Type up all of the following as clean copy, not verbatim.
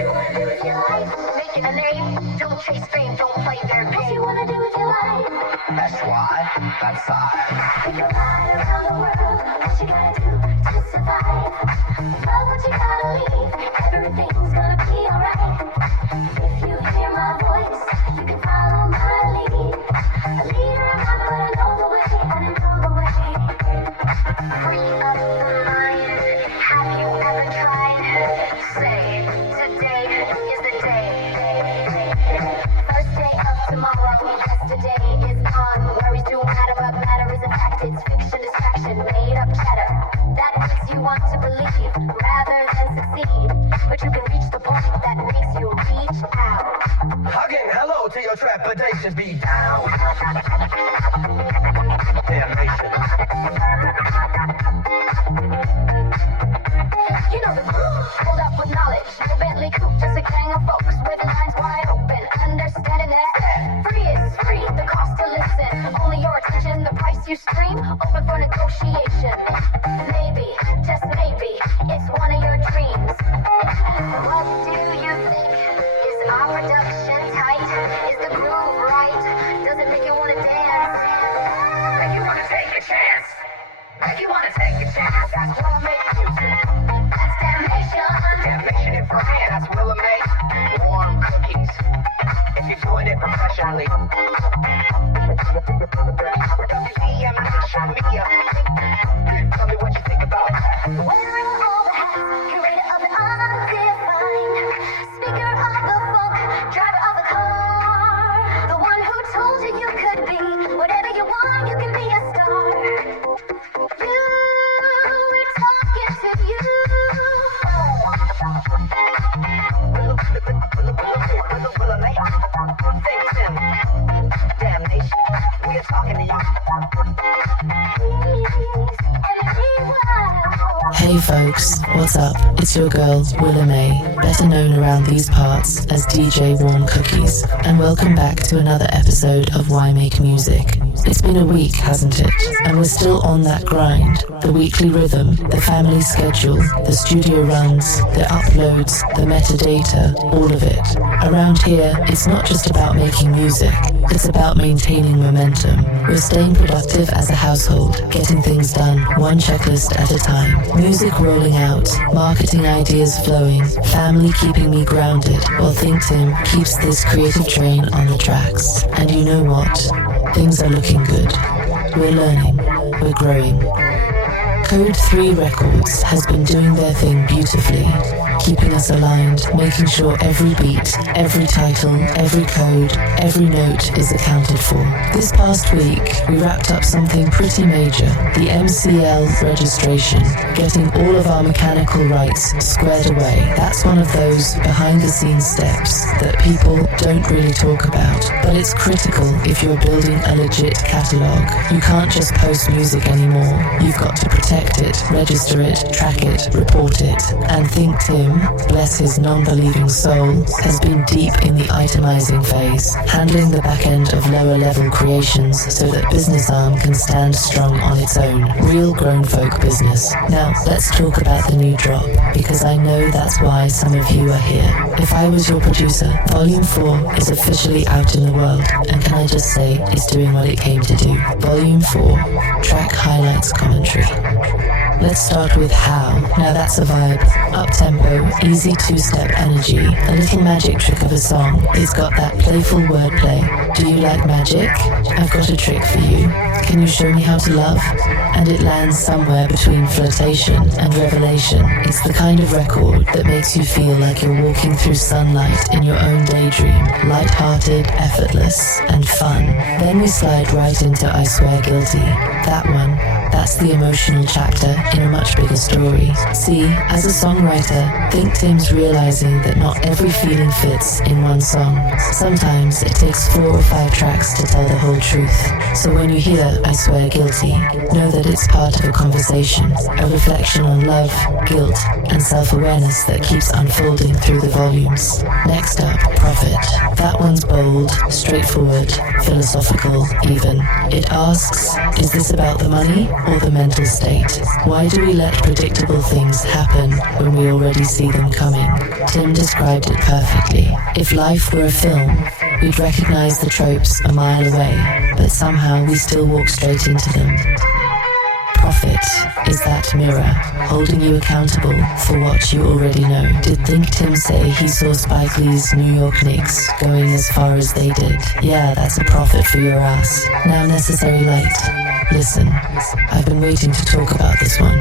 you wanna do with your life? Making a name, don't chase fame, don't play their game. What you wanna do with your life? That's why, that's I. We can fly around the world, what you gotta do to survive? Love what you gotta leave, everything's gonna be alright. If you hear my voice, you can follow my lead. A leader I'm not, but I know the way, and I know the way. Free up the mind, have you ever tried? Say, today is the day. First day of tomorrow, yesterday is gone. Worries do matter, but matter is a fact. It's fiction, distraction, made up chatter. That makes you want to believe rather than succeed. But you can reach the point that makes you reach out. Hugging hello to your trepidations, be down. Damnation. You know the groove, pulled up with knowledge. No Bentley coupe, just a gang of folks with minds wide open. Understanding that free is free, the cost to listen. Only your attention, the price you stream. Open for negotiation. Maybe, just maybe, it's one of your dreams. What do you think? Is our production tight? Is the groove right? Does it make you wanna dance? Make you wanna take a chance. Make you wanna take a chance. That's what I make music. That's damnation. Damnation in Brian, that's Willa May. Warm cookies. If you're doing it professionally. WDMN, show media. Tell me what you think about it. Wearing all the hats, curator of the undefined, speaker of the funk, driver of the car, the one who told you you could be whatever you want, you can be a star. You, we're talking to you. Willa May, Think Timm, damnation, we are talking to you. Hey folks, what's up? It's your girl, Willa May, better known around these parts as DJ Warm Cookies, and welcome back to another episode of Why Make Music. It's been a week, hasn't it? And we're still on that grind. The weekly rhythm, the family schedule, the studio runs, the uploads, the metadata, all of it. Around here, it's not just about making music, it's about maintaining momentum. We're staying productive as a household, getting things done, one checklist at a time. Music rolling out, marketing ideas flowing, family keeping me grounded, while Think Timm keeps this creative train on the tracks. And you know what? Things are looking good. We're learning. We're growing. Code 3 Records has been doing their thing beautifully, keeping us aligned, making sure every beat, every title, every code, every note is accounted for. This past week, we wrapped up something pretty major, the MCL registration, getting all of our mechanical rights squared away. That's one of those behind-the-scenes steps that people don't really talk about, but it's critical if you're building a legit catalog. You can't just post music anymore. You've got to protect it, register it, track it, report it. And Think Timm, bless his non-believing soul, has been deep in the itemizing phase, handling the back end of lower level creations so that business arm can stand strong on its own. Real grown folk business. Now, let's talk about the new drop, because I know that's why some of you are here. If I was your producer, Volume 4 is officially out in the world, and can I just say, it's doing what it came to do. Volume 4, track highlights commentary. Let's start with How. Now that's a vibe. Up-tempo, easy two-step energy, a little magic trick of a song. It's got that playful wordplay. Do you like magic? I've got a trick for you. Can you show me how to love? And it lands somewhere between flirtation and revelation. It's the kind of record that makes you feel like you're walking through sunlight in your own daydream. Light-hearted, effortless, and fun. Then we slide right into I Swear Guilty. That one. That's the emotional chapter in a much bigger story. See, as a songwriter, Think Timm's realizing that not every feeling fits in one song. Sometimes it takes 4 or 5 tracks to tell the whole truth. So when you hear I Swear Guilty, know that it's part of a conversation, a reflection on love, guilt, and self-awareness that keeps unfolding through the volumes. Next up, Prophet. That one's bold, straightforward, philosophical even. It asks, is this about the money? or the mental state? Why do we let predictable things happen when we already see them coming? Timm described it perfectly. If life were a film, we'd recognize the tropes a mile away, but somehow we still walk straight into them. Prophet is that mirror, holding you accountable for what you already know. Did Think Timm say he saw Spike Lee's New York Knicks going as far as they did? Yeah, that's a prophet for your ass. Now Necessary Light. Listen, I've been waiting to talk about this one.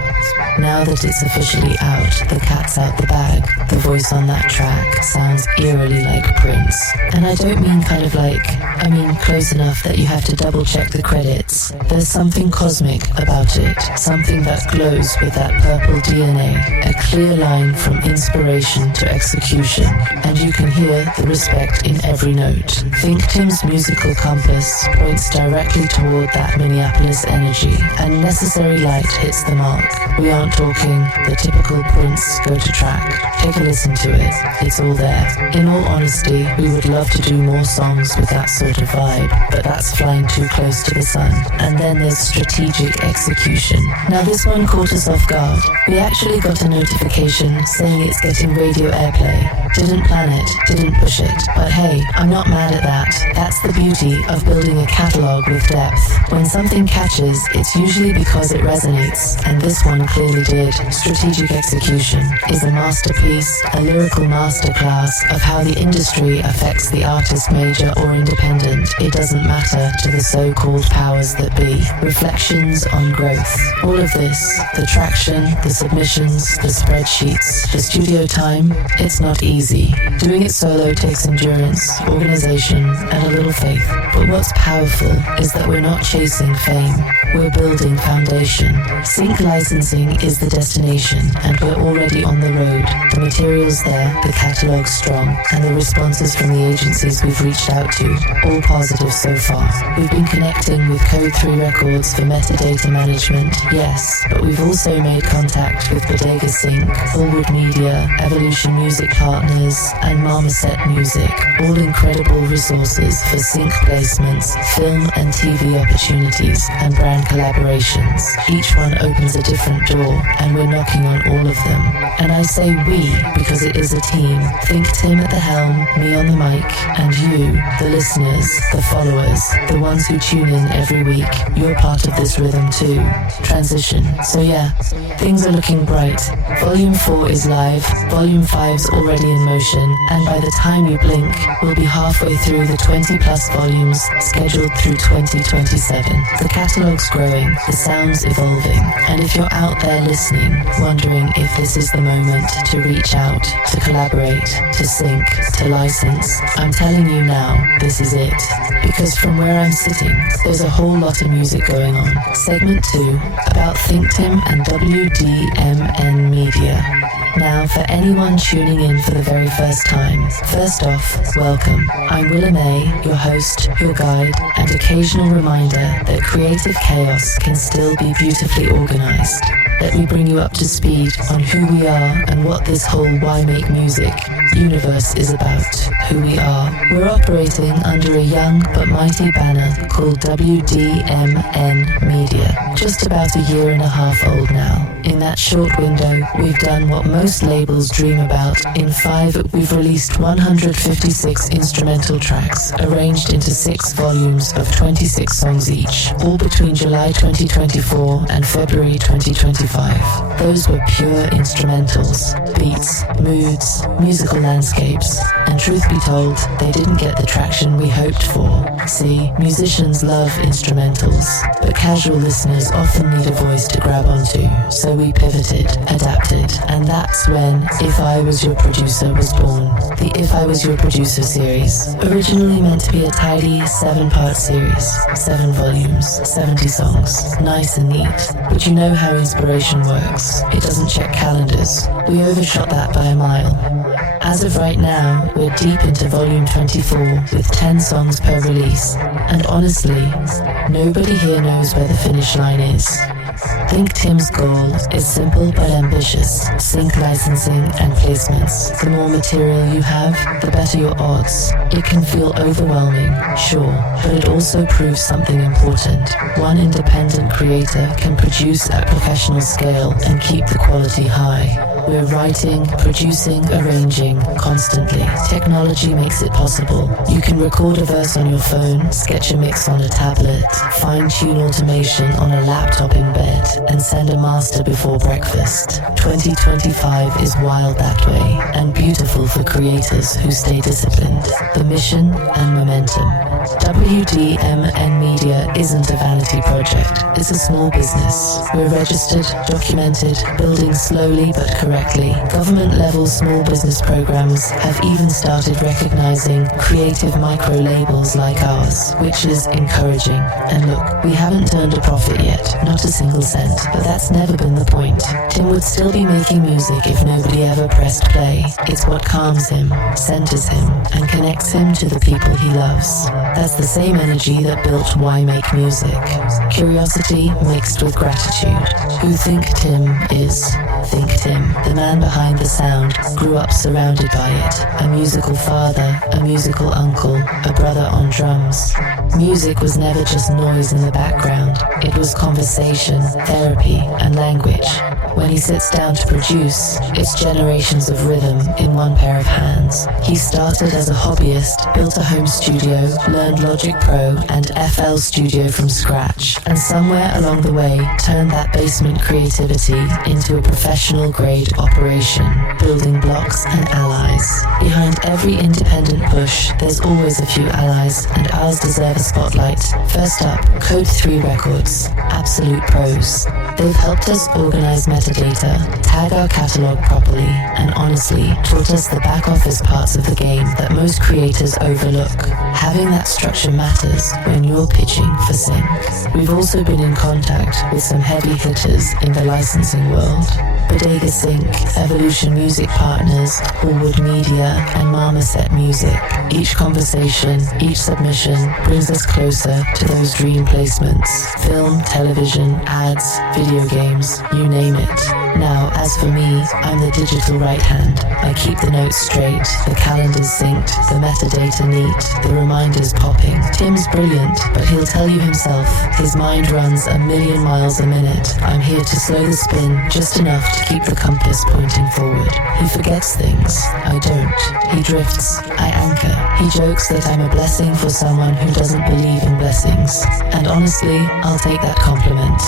Now that it's officially out, the cat's out the bag. The voice on that track sounds eerily like Prince. And I don't mean kind of like, I mean close enough that you have to double check the credits. There's something cosmic about it, something that glows with that purple DNA, a clear line from inspiration to execution, and you can hear the respect in every note. Think Timm's musical compass points directly toward that Minneapolis energy, and Necessary Light hits the mark. We aren't talking the typical Prince go-to track. Take a listen to it, it's all there. In all honesty, we would love to do more songs with that sort of vibe, but that's flying too close to the sun. And then there's strategic execution. Now this one caught us off guard. We actually got a notification saying it's getting radio airplay. Didn't plan it, didn't push it, but hey, I'm not mad at that. That's the beauty of building a catalogue with depth. When something catches, it's usually because it resonates, and this one clearly did. Strategic execution is a masterpiece, a lyrical masterclass of how the industry affects the artist, major or independent. It doesn't matter to the so-called powers that be. Reflections on growth. All of this, the traction, the submissions, the spreadsheets, the studio time, it's not easy. Doing it solo takes endurance, organization, and a little faith. But what's powerful is that we're not chasing fame. We're building foundation. Sync licensing is the destination, and we're already on the road. The material's there, the catalog's strong, and the responses from the agencies we've reached out to, all positive so far. We've been connecting with Code 3 Records for metadata management, yes, but we've also made contact with Bodega Sync, Hallwood Media, Evolution Music Partners, and Marmoset Music, all incredible resources for sync placements, film and TV opportunities, and brand collaborations. Each one opens a different door, and we're knocking on all of them. And I say we because it is a team. Think Timm at the helm, me on the mic, and you, the listeners, the followers, the ones who tune in every week. You're part of this rhythm too. Transition. So yeah, things are looking bright. Volume 4 is live, Volume 5's already in motion, and by the time you blink, we'll be halfway through the 20 plus volumes scheduled through 2027. The catalogue's growing, the sound's evolving, and if you're out there listening, wondering if this is the moment to reach out, to collaborate, to sync, to license, I'm telling you now, this is it. Because from where I'm sitting, there's a whole lot of music going on. Segment 2, about Think Timm and WDMN Media. Now, for anyone tuning in for the very first time, first off, welcome. I'm Willa May, your host, your guide, and occasional reminder that creative chaos can still be beautifully organized. Let me bring you up to speed on who we are and what this whole Why Make Music universe is about. Who we are. We're operating under a young but mighty banner called WDMN Media. Just about a year and a half old now. In that short window, we've done what most labels dream about. In 5, we've released 156 instrumental tracks, arranged into 6 volumes of 26 songs each, all between July 2024 and February 2025. Those were pure instrumentals, beats, moods, musical landscapes, and truth be told, they didn't get the traction we hoped for. See, musicians love instrumentals, but casual listeners often need a voice to grab onto, so we pivoted, adapted, and that's when If I Was Your Producer was born. The If I Was Your Producer series, originally meant to be a tidy 7-part series, 7 volumes, 70 songs, nice and neat, but you know how inspiration works. It doesn't check calendars. We overshot that by a mile. As of right now, we're deep into volume 24 with 10 songs per release, and honestly, nobody here knows where the finish line is. Think Timm's goal is simple but ambitious. Sync licensing and placements. The more material you have, the better your odds. It can feel overwhelming, sure, but it also proves something important. One independent creator can produce at professional scale and keep the quality high. We're writing, producing, arranging, constantly. Technology makes it possible. You can record a verse on your phone, sketch a mix on a tablet, fine-tune automation on a laptop in bed, and send a master before breakfast. 2025 is wild that way, and beautiful for creators who stay disciplined. The mission and momentum. WDMN Media isn't a vanity project. It's a small business. We're registered, documented, building slowly but correctly. Government-level small business programs have even started recognizing creative micro-labels like ours, which is encouraging. And look, we haven't turned a profit yet, not a single cent, but that's never been the point. Tim would still be making music if nobody ever pressed play. It's what calms him, centers him, and connects him to the people he loves. That's the same energy that built Why Make Music. Curiosity mixed with gratitude. Who Think Timm is. Think Timm, the man behind the sound, grew up surrounded by it. A musical father, a musical uncle, a brother on drums. Music was never just noise in the background. It was conversation, therapy, and language. When he sits down to produce, it's generations of rhythm in one pair of hands. He started as a hobbyist, built a home studio, learned Logic Pro and FL Studio from scratch, and somewhere along the way turned that basement creativity into a professional-grade operation, building blocks and allies. Behind every independent push, there's always a few allies, and ours deserve a spotlight. First up, Code 3 Records, absolute pros. They've helped us organize metadata, tag our catalog properly, and honestly taught us the back office parts of the game that most creators overlook. Having that structure matters when you're pitching for sync. We've also been in contact with some heavy hitters in the licensing world. Bodega Sync, Evolution Music Partners, Hallwood Media, and Marmoset Music. Each conversation, each submission brings us closer to those dream placements. Film, television, ads, video games, you name it. Now, as for me, I'm the digital right hand. I keep the notes straight, the calendars synced, the metadata neat, the reminders popping. Tim's brilliant, but he'll tell you himself, his mind runs 1,000,000 miles a minute. I'm here to slow the spin just enough to keep the compass pointing forward. He forgets things, I don't. He drifts, I anchor. He jokes that I'm a blessing for someone who doesn't believe in blessings. And honestly, I'll take that compliment.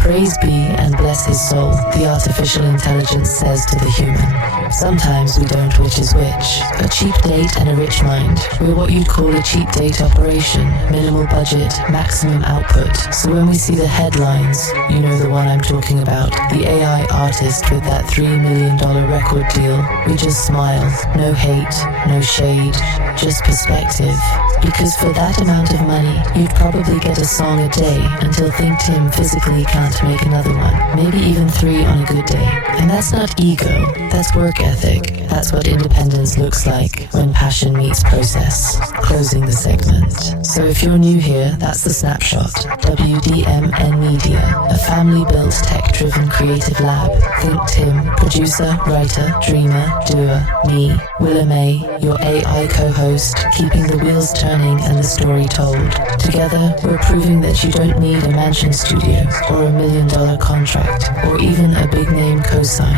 Praise be and bless his soul, the artificial intelligence says to the human. Sometimes we don't, which is which. A cheap date and a rich mind. We're what you'd call a cheap date operation. Minimal budget, maximum output. So when we see the headlines, you know the one I'm talking about. The AI artist with that $3 million record deal. We just smile. No hate, no shade, just perspective. Because for that amount of money, you'd probably get a song a day until Think Timm physically can't make another one. Maybe even 3 on a good day. And that's not ego, that's work ethic. That's what independence looks like when passion meets process. Closing the segment. So if you're new here, that's the snapshot. WDMN Media, a family-built, tech-driven creative lab. Think Timm, producer, writer, dreamer, doer, me, Willa May, your AI co-host, keeping the wheels turning and the story told. Together, we're proving that you don't need a mansion studio or $1 million contract or even a big-name cosign.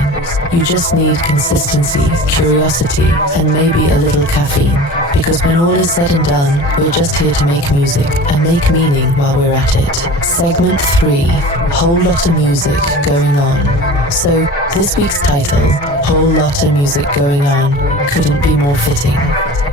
You just need consistency, curiosity, and maybe a little caffeine. Because when all is said and done, we're just here to make music and make meaning while we're at it. Segment 3, whole lot of music going on. So, this week's title, Whole Lot of Music Going On, couldn't be more fitting.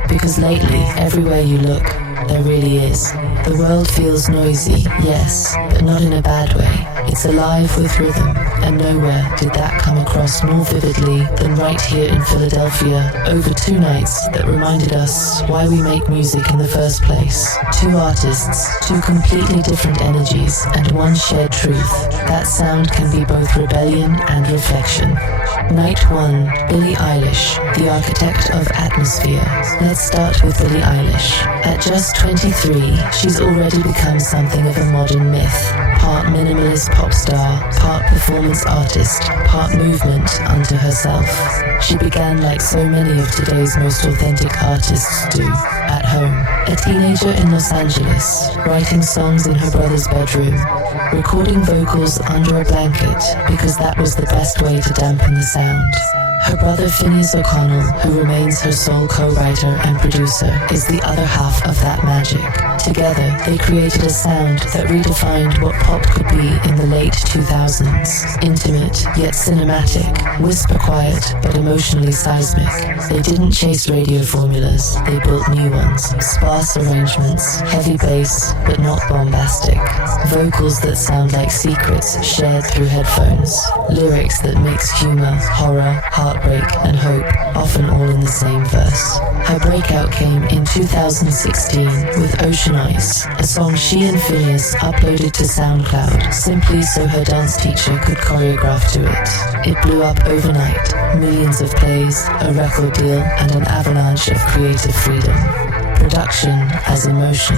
Because lately, everywhere you look, there really is. The world feels noisy, yes, but not in a bad way. It's alive with rhythm, and nowhere did that come across more vividly than right here in Philadelphia over 2 nights that reminded us why we make music in the first place. 2 artists, 2 completely different energies, and one shared truth. That sound can be both rebellion and reflection. Night 1, Billie Eilish, the architect of atmosphere. Let's start with Billie Eilish. At just just 23, she's already become something of a modern myth. Part minimalist pop star, part performance artist, part movement unto herself. She began like so many of today's most authentic artists do, at home. A teenager in Los Angeles, writing songs in her brother's bedroom, recording vocals under a blanket because that was the best way to dampen the sound. Her brother Phineas O'Connell, who remains her sole co-writer and producer, is the other half of that magic. Together, they created a sound that redefined what pop could be in the late 2000s. Intimate, yet cinematic, whisper quiet, but emotionally seismic. They didn't chase radio formulas, they built new ones. Sparse arrangements, heavy bass, but not bombastic. Vocals that sound like secrets shared through headphones. Lyrics that mix humor, horror, heartbreak, and hope, often all in the same verse. Her breakout came in 2016 with Ocean Ice, a song she and Phineas uploaded to SoundCloud simply so her dance teacher could choreograph to it. It blew up overnight, millions of plays, a record deal, and an avalanche of creative freedom. Production as emotion.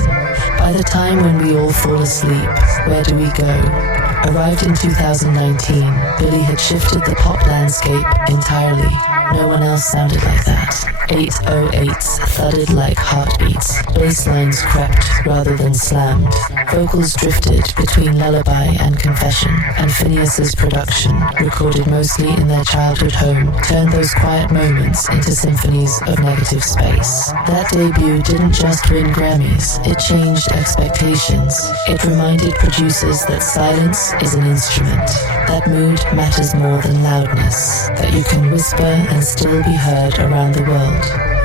By the time when we all fall asleep, where do we go? Arrived in 2019, Billie had shifted the pop landscape entirely. No one else sounded like that. 808s thudded like heartbeats. Bass lines crept rather than slammed. Vocals drifted between lullaby and confession, and Phineas's production, recorded mostly in their childhood home, turned those quiet moments into symphonies of negative space. That debut didn't just win Grammys, it changed expectations. It reminded producers that silence is an instrument, that mood matters more than loudness, that you can whisper and still be heard around the world.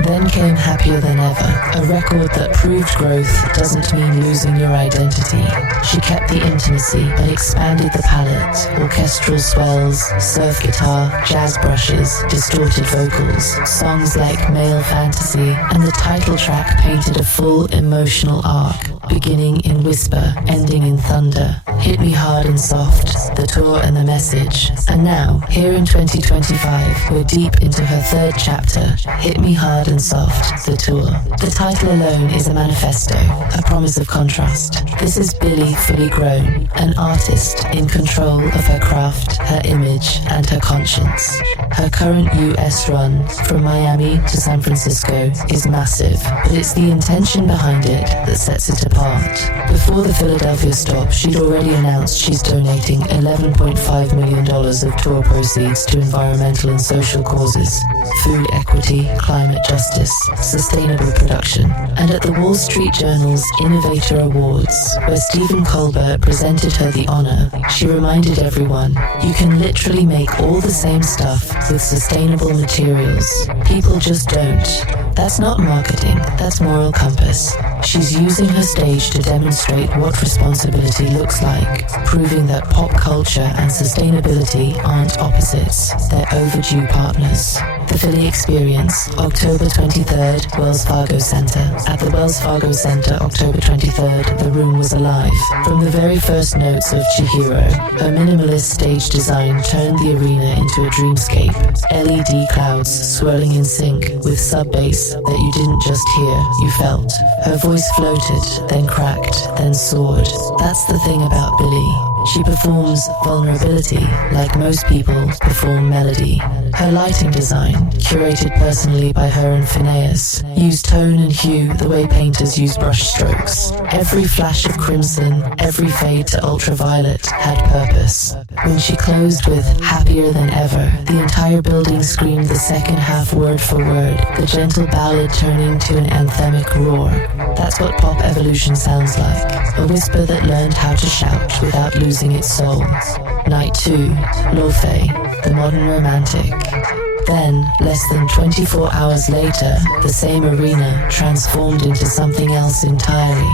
Then came Happier Than Ever, a record that proved growth doesn't mean losing your identity. She kept the intimacy but expanded the palette, orchestral swells, surf guitar, jazz brushes, distorted vocals, songs like Male Fantasy, and the title track painted a full emotional arc, beginning in whisper, ending in thunder. Hit Me Hard and Soft, the tour and the message. And now, here in 2025, we're deep into her third chapter, Hit Me Hard and Soft, the tour. The title alone is a manifesto, a promise of contrast. This is Billie fully grown, an artist in control of her craft, her image, and her conscience. Her current US run, from Miami to San Francisco, is massive, but it's the intention behind it that sets it apart. Before the Philadelphia stop, she'd already announced she's donating $11.5 million of tour proceeds to environmental and social causes, food equity, climate justice, sustainable production. And at the Wall Street Journal's Innovator Awards, where Stephen Colbert presented her the honor, she reminded everyone, you can literally make all the same stuff with sustainable materials. People just don't. That's not marketing, that's moral compass. She's using her stage to demonstrate what responsibility looks like, proving that pop culture and sustainability aren't opposites, they're overdue partners. The Philly Experience, October 23rd, Wells Fargo Center. At the Wells Fargo Center, October 23rd, the room was alive. From the very first notes of Chihiro, her minimalist stage design turned the arena into a dreamscape. LED clouds swirling in sync with sub-bass that you didn't just hear, you felt. Her voice floated, then cracked, then soared. That's the thing about Billie. She performs vulnerability like most people perform melody. Her lighting design, curated personally by her and Phineas, used tone and hue the way painters use brush strokes. Every flash of crimson, every fade to ultraviolet had purpose. When she closed with Happier Than Ever, the entire building screamed the second half word for word, the gentle ballad turning to an anthemic roar. That's what pop evolution sounds like, a whisper that learned how to shout without losing its soul. Night 2, Laufey, the modern romantic. Then, less than 24 hours later, the same arena transformed into something else entirely.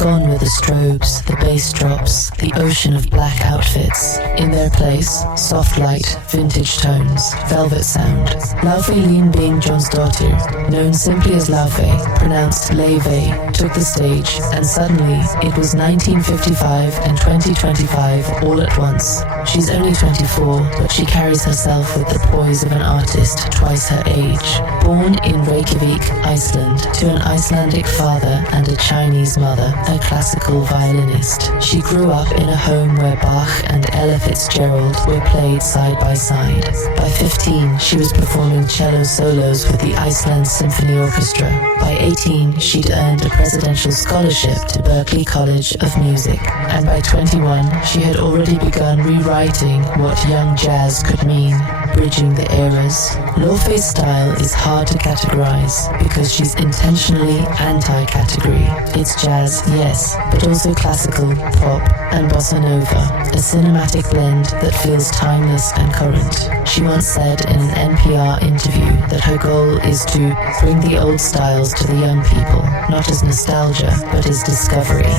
Gone were the strobes, the bass drops, the ocean of black outfits. In their place, soft light, vintage tones, velvet sound. Laufey Lien Bing Jonsdottir, known simply as Laufey, pronounced Laufey, took the stage, and suddenly it was 1955 and 2025 all at once. She's only 24, but she carries herself with the poise of an artist twice her age. Born in Reykjavik, Iceland, to an Icelandic father and a Chinese mother, a classical violinist, she grew up in a home where Bach and Ella Fitzgerald were played side by side. By 15, she was performing cello solos with the Iceland Symphony Orchestra. By 18, she'd earned a presidential scholarship to Berklee College of Music. And by 21, she had already begun rewriting what young jazz could mean, bridging the eras. Laufey's style is hard to categorize because she's intentionally anti-category. It's jazz, yes, but also classical, pop, and bossa nova, a cinematic blend that feels timeless and current. She once said in an NPR interview that her goal is to bring the old styles to the young people, not as nostalgia, but as discovery.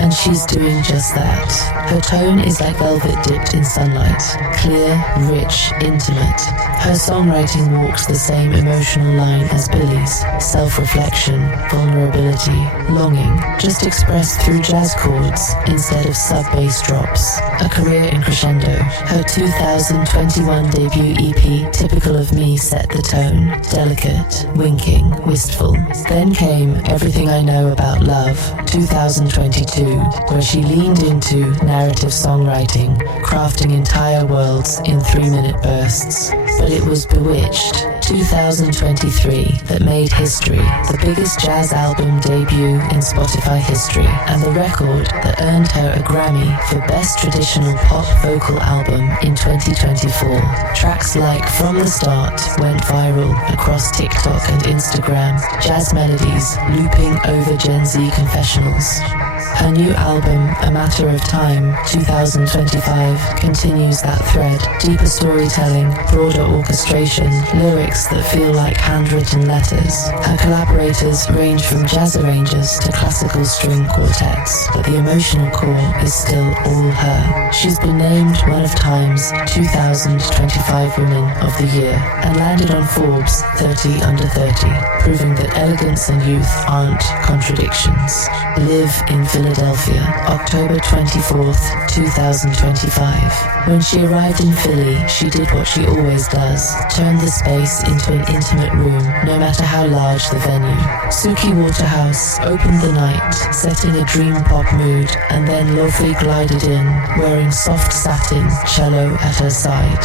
And she's doing just that. Her tone is like velvet dipped in sunlight, clear, rich, intimate. Her songwriting walks the same emotional line as Billie's: self-reflection, vulnerability, longing, just expressed through jazz chords instead of sub-bass drops. A career in crescendo. Her 2021 debut EP, Typical of Me, set the tone. Delicate, winking, wistful. Then came Everything I Know About Love, 2022, where she leaned into narrative songwriting, crafting entire worlds in 3-minute bursts. But it was Bewitched, 2023, that made history, the biggest jazz album debut in Spotify history, and the record that earned her a Grammy for Best Traditional Pop Vocal Album in 2024. Tracks like From the Start went viral across TikTok and Instagram, jazz melodies looping over Gen Z confessionals. Her new album, A Matter of Time, 2025, continues that thread. Deeper storytelling, broader orchestration, lyrics that feel like handwritten letters. Her collaborators range from jazz arrangers to classical string quartets, but the emotional core is still all her. She's been named one of Time's 2025 Women of the Year and landed on Forbes 30 Under 30, proving that elegance and youth aren't contradictions. Live in Philadelphia, October 24th, 2025. When she arrived in Philly, she did what she always does, turned the space into an intimate room, no matter how large the venue. Suki Waterhouse opened the night, setting a dream pop mood, and then Laufey glided in, wearing soft satin, cello at her side.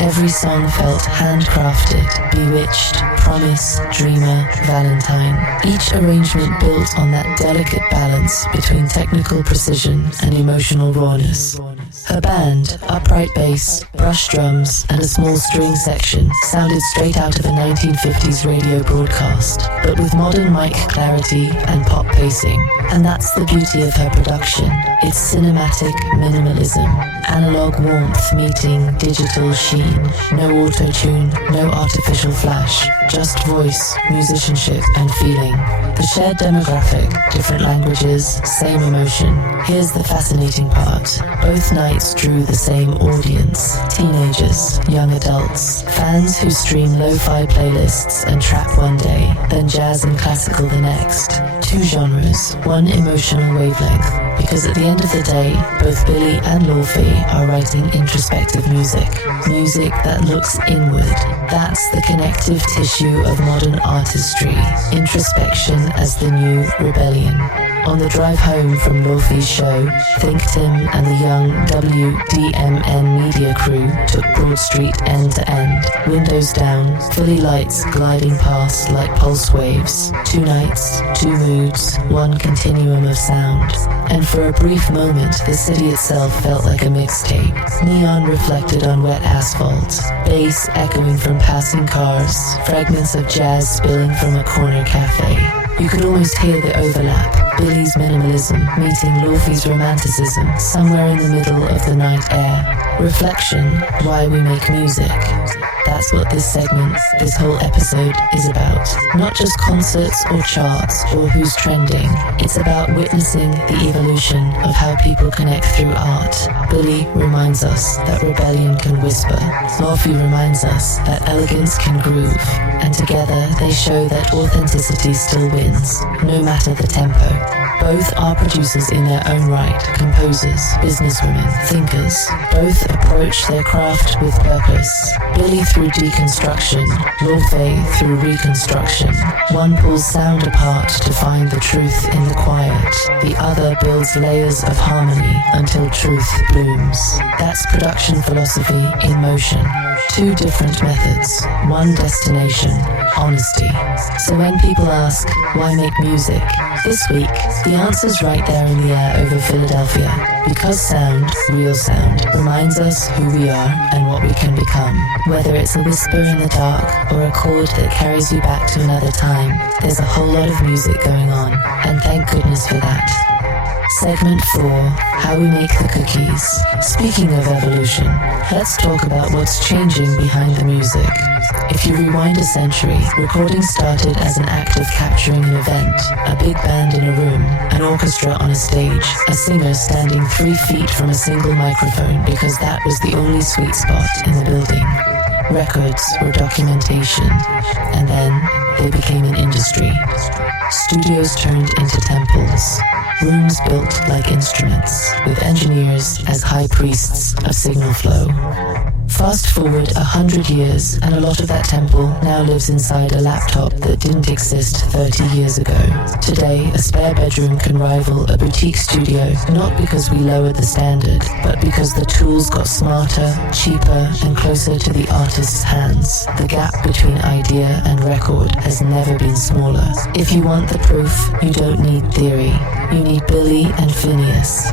Every song felt handcrafted, bewitched, promise, dreamer, Valentine. Each arrangement built on that delicate balance between technical precision and emotional rawness. Her band, upright bass, brush drums, and a small string section, sounded straight out of a 1950s radio broadcast, but with modern mic clarity and pop pacing. And that's the beauty of her production. It's cinematic minimalism, analog warmth meeting digital sheen. No auto-tune, no artificial flash, just voice, musicianship, and feeling. The shared demographic, different languages, same emotion. Here's the fascinating part. Both nights drew the same audience. Teenagers, young adults, fans who stream lo-fi playlists and trap one day, then jazz and classical the next. Two genres, one emotional wavelength. Because at the end of the day, both Billie and Laufey are writing introspective music. Music that looks inward. That's the connective tissue of modern artistry. Introspection as the new rebellion. On the drive home from Laufey's show, Think Timm and the young WDMN media crew took Broad Street end to end, windows down, Philly lights gliding past like pulse waves. 2 nights, 2 moods, 1 continuum of sound. And for a brief moment, the city itself felt like a mixtape. Neon reflected on wet asphalt, bass echoing from passing cars, fragments of jazz spilling from a corner cafe. You could almost hear the overlap, Billie's minimalism meeting Laufey's romanticism somewhere in the middle of the night air. Reflection, why we make music. That's what this segment, this whole episode is about. Not just concerts or charts or who's trending. It's about witnessing the evolution of how people connect through art. Billie reminds us that rebellion can whisper. Laufey reminds us that elegance can groove. And together they show that authenticity still wins, no matter the tempo. Both are producers in their own right, composers, businesswomen, thinkers. Both approach their craft with purpose. Billie through deconstruction, Laufey through reconstruction. One pulls sound apart to find the truth in the quiet. The other builds layers of harmony until truth blooms. That's production philosophy in motion. Two different methods, one destination, honesty. So when people ask, why make music? This week, the answer's right there in the air over Philadelphia. Because sound, real sound, reminds us who we are and what we can become. Whether it's a whisper in the dark or a chord that carries you back to another time, there's a whole lot of music going on, and thank goodness for that. Segment 4, How We Make the Cookies. Speaking of evolution, let's talk about what's changing behind the music. If you rewind a century, recording started as an act of capturing an event, a big band in a room, an orchestra on a stage, a singer standing 3 feet from a single microphone because that was the only sweet spot in the building. Records were documentation, and then they became an industry. Studios turned into temples. Rooms built like instruments, with engineers as high priests of signal flow. Fast forward 100 years, and a lot of that temple now lives inside a laptop that didn't exist 30 years ago. Today, a spare bedroom can rival a boutique studio, not because we lowered the standard, but because the tools got smarter, cheaper, and closer to the artist's hands. The gap between idea and record has never been smaller. If you want the proof, you don't need theory. You need Billie and Phineas.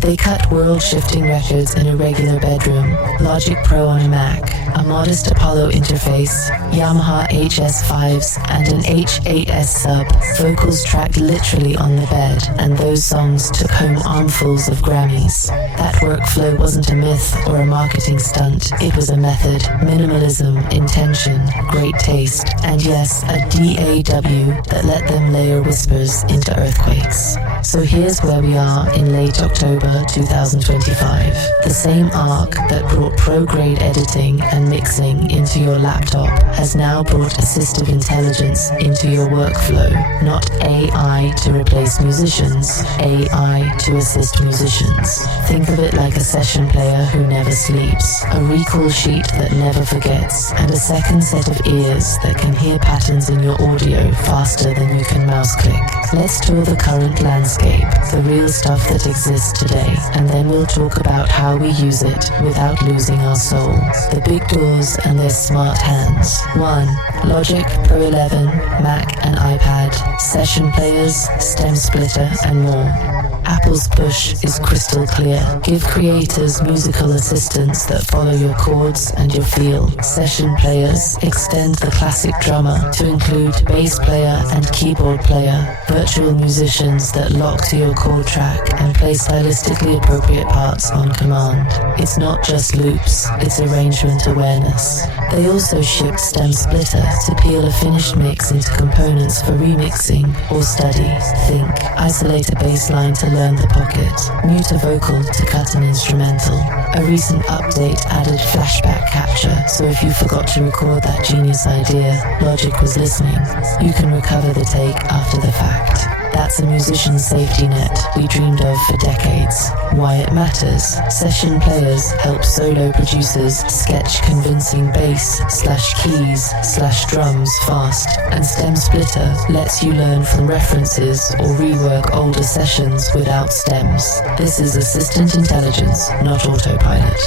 They cut world-shifting records in a regular bedroom, Logic Pro on a Mac, a modest Apollo interface, Yamaha HS5s, and an H8S sub. Vocals tracked literally on the bed, and those songs took home armfuls of Grammys. That workflow wasn't a myth or a marketing stunt. It was a method, minimalism, intention, great taste, and yes, a DAW that let them layer whispers into earthquakes. So here's where we are in late October 2025. The same arc that brought pro-grade editing and mixing into your laptop has now brought assistive intelligence into your workflow. Not AI to replace musicians, AI to assist musicians. Think of it like a session player who never sleeps, a recall sheet that never forgets, and a second set of ears that can hear patterns in your audio faster than you can mouse click. Let's tour the current landscape, the real stuff that exists today, and then we'll talk about how we use it without losing our soul. The big doors and their smart hands. 1. Logic Pro 11, Mac and iPad, session players, stem splitter, and more. Apple's push is crystal clear. Give creators musical assistants that follow your chords and your feel. Session players extend the classic drummer to include bass player and keyboard player. Virtual musicians that lock to your chord track and play stylistically appropriate parts on command. It's not just loops, it's arrangement awareness. They also shipped Stem Splitter to peel a finished mix into components for remixing or study. Think. Isolate a bass line to learn the pocket. Mute a vocal to cut an instrumental. A recent update added flashback capture, so if you forgot to record that genius idea, Logic was listening. You can recover the take after the fact. That's a musician's safety net we dreamed of for decades. Why it matters. Session players help solo producers sketch convincing bass/keys/drums fast, and Stem Splitter lets you learn from references or rework older sessions without stems. This is assistant intelligence, not autopilot.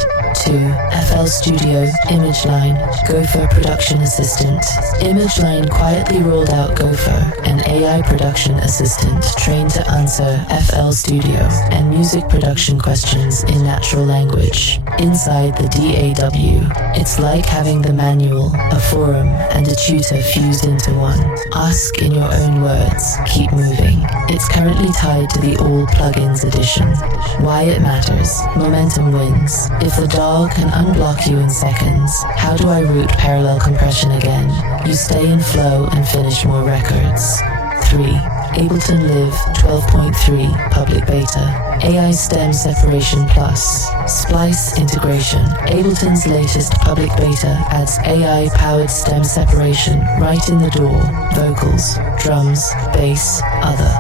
2. FL Studio ImageLine Gopher Production Assistant. ImageLine quietly rolled out Gopher, an AI production assistant trained to answer FL Studio and music production questions in natural language. Inside the DAW, it's like having the manual, a forum, and a tutor fused into one. Ask in your own words, keep moving. It's currently tied to the All Plugins edition. Why it matters. Momentum wins. If the DAW can unblock you in seconds, how do I route parallel compression again? You stay in flow and finish more records. 3. Ableton Live 12.3 Public Beta. AI Stem Separation Plus. Splice Integration. Ableton's latest public beta adds AI-powered stem separation right in the door. Vocals, drums, bass, other.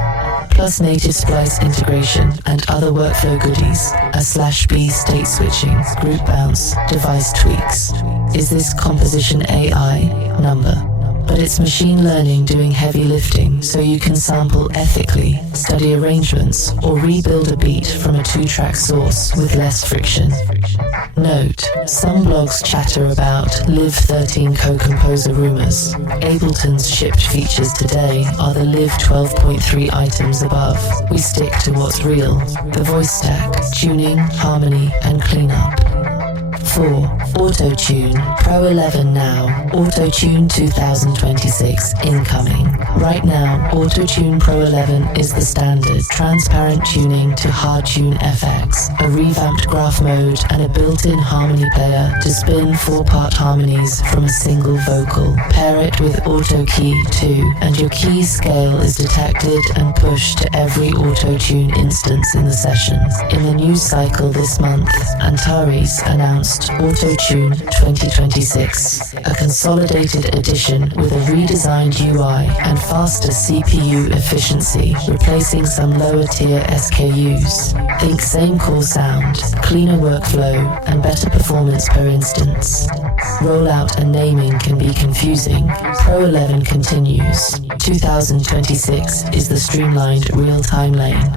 plus native splice integration and other workflow goodies, a /B state switching, group bounce, device tweaks. Is this composition AI? Number. But it's machine learning doing heavy lifting so you can sample ethically, study arrangements, or rebuild a beat from a 2-track source with less friction. Note, some blogs chatter about Live 13 co-composer rumors. Ableton's shipped features today are the Live 12.3 items above. We stick to what's real, the voice stack, tuning, harmony, and cleanup. 4. Auto-Tune Pro 11 now. Auto-Tune 2026 incoming. Right now, Auto-Tune Pro 11 is the standard. Transparent tuning to hard tune FX, a revamped graph mode, and a built-in harmony player to spin 4-part harmonies from a single vocal. Pair it with Auto Key 2, and your key scale is detected and pushed to every Auto-Tune instance in the session. In the news cycle this month, Antares announced Auto-Tune 2026, a consolidated edition with a redesigned UI and faster CPU efficiency, replacing some lower-tier SKUs. Think same core sound, cleaner workflow, and better performance per instance. Rollout and naming can be confusing. Pro 11 continues. 2026 is the streamlined real-time lane.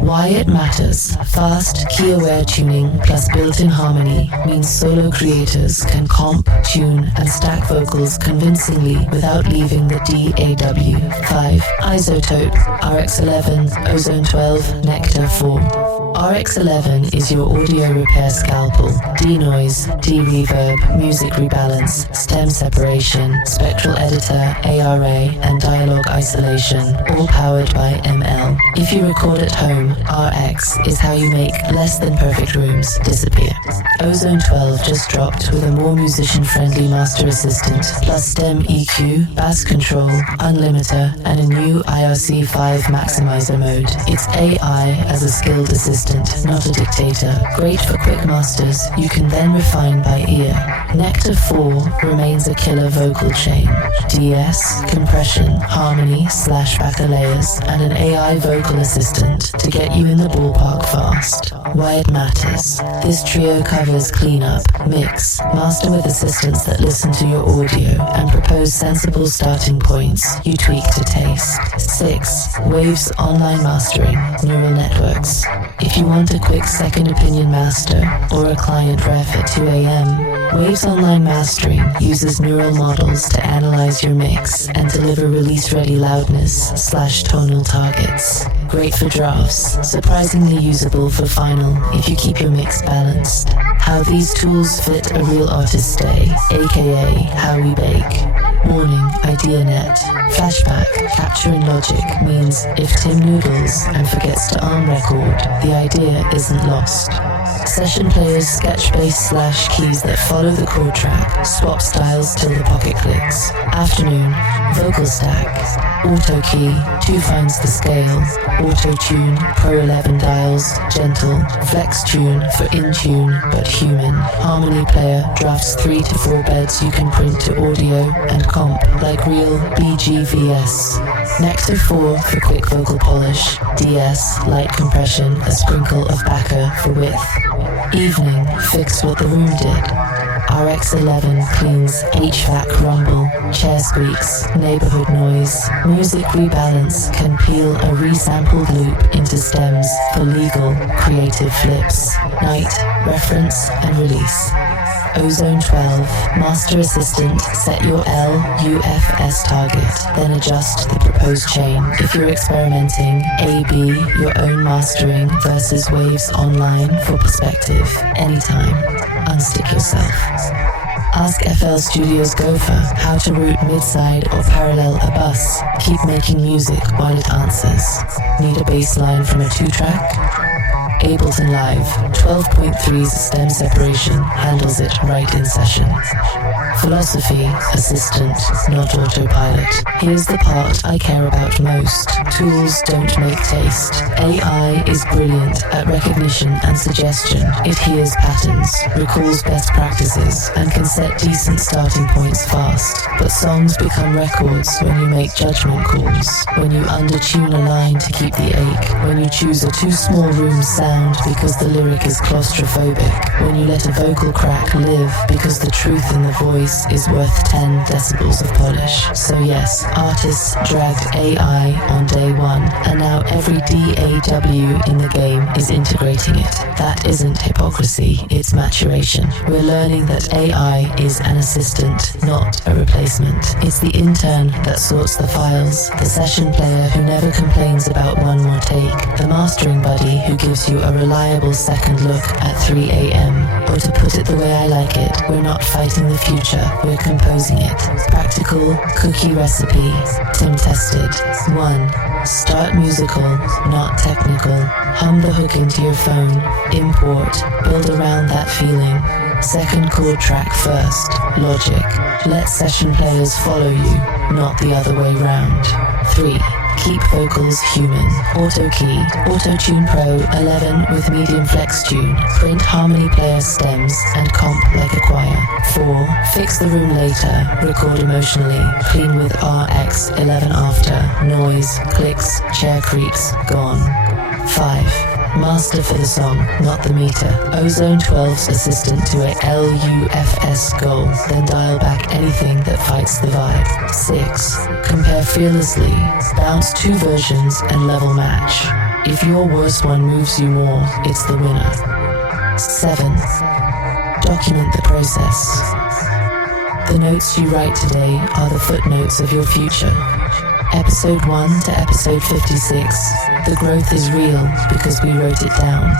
Why it matters. Fast, key-aware tuning plus built-in harmony means solo creators can comp, tune, and stack vocals convincingly without leaving the DAW. 5. Isotope, RX11, Ozone 12, Nectar 4. RX11 is your audio repair scalpel. Denoise, de-reverb, music rebalance, stem separation, spectral editor, ARA, and dialogue isolation, all powered by ML. If you record at home, RX is how you make less than perfect rooms disappear. Ozone 12 just dropped with a more musician-friendly master assistant, plus stem EQ, bass control, unlimiter, and a new IRC5 maximizer mode. It's AI as a skilled assistant, not a dictator. Great for quick masters you can then refine by ear. Nectar 4 remains a killer vocal chain. DS, compression, harmony / backer layers, and an AI vocal assistant to get you in the ballpark fast. Why it matters. This trio covers cleanup, mix, master with assistants that listen to your audio and propose sensible starting points you tweak to taste. 6. Waves online mastering, neural networks. If you want a quick second opinion master or a client ref at 2 a.m., Waves Online Mastering uses neural models to analyze your mix and deliver release-ready loudness / tonal targets. Great for drafts, surprisingly usable for final if you keep your mix balanced. How these tools fit a real artist's day, aka how we bake. Warning, IdeaNet. Flashback, capture in Logic means if Tim noodles and forgets to arm record, the idea isn't lost. Session players sketch bass / keys that follow the chord track, swap styles till the pocket clicks. Afternoon, vocal stack, auto key, 2 finds the scale, auto tune, Pro 11 dials, gentle, flex tune for in tune but human, harmony player drafts 3 to 4 beds you can print to audio and comp like real BGVS. Nectar 4 for quick vocal polish, DS, light compression, a sprinkle of backer for width. Evening, fix what the room did. RX11 cleans HVAC rumble, chair squeaks, neighborhood noise. Music rebalance can peel a resampled loop into stems for legal, creative flips. Night, reference and release. Ozone 12, Master Assistant, set your LUFS target, then adjust the proposed chain. If you're experimenting, AB, your own mastering versus Waves Online for perspective. Anytime, unstick yourself. Ask FL Studios Gopher how to route midside or parallel a bus. Keep making music while it answers. Need a bass line from a 2-track? Ableton Live 12.3's stem separation handles it right in session. Philosophy, assistant, not autopilot. Here's the part I care about most. Tools don't make taste. AI is brilliant at recognition and suggestion. It hears patterns, recalls best practices, and can set decent starting points fast. But songs become records when you make judgment calls, when you undertune a line to keep the ache, when you choose a too small room sound because the lyric is claustrophobic, when you let a vocal crack live because the truth in the voice is worth 10 decibels of polish. So yes, artists dragged AI on day one, and now every DAW in the game is integrating it. That isn't hypocrisy, it's maturation. We're learning that AI is an assistant, not a replacement. It's the intern that sorts the files, the session player who never complains about one more take, the mastering buddy who gives you a reliable second look at 3 a.m. Or to put it the way I like it, we're not fighting the future, we're composing it. Practical cookie recipe, Timm tested. 1. Start musical, not technical. Hum the hook into your phone, import, build around that feeling. Second chord track first, logic. Let session players follow you, not the other way round. 3. Keep vocals human. Auto key, Auto Tune Pro 11 with medium flex tune. Print harmony player stems and comp like a choir. 4. Fix the room later. Record emotionally. Clean with RX 11 after. Noise, clicks, chair creaks, gone. 5. Master for the song, not the meter. Ozone 12's assistant to a LUFS goal, then dial back anything that fights the vibe. 6. Compare fearlessly, bounce 2 versions and level match. If your worst one moves you more, it's the winner. 7. Document the process. The notes you write today are the footnotes of your future. Episode 1 to episode 56. The growth is real because we wrote it down.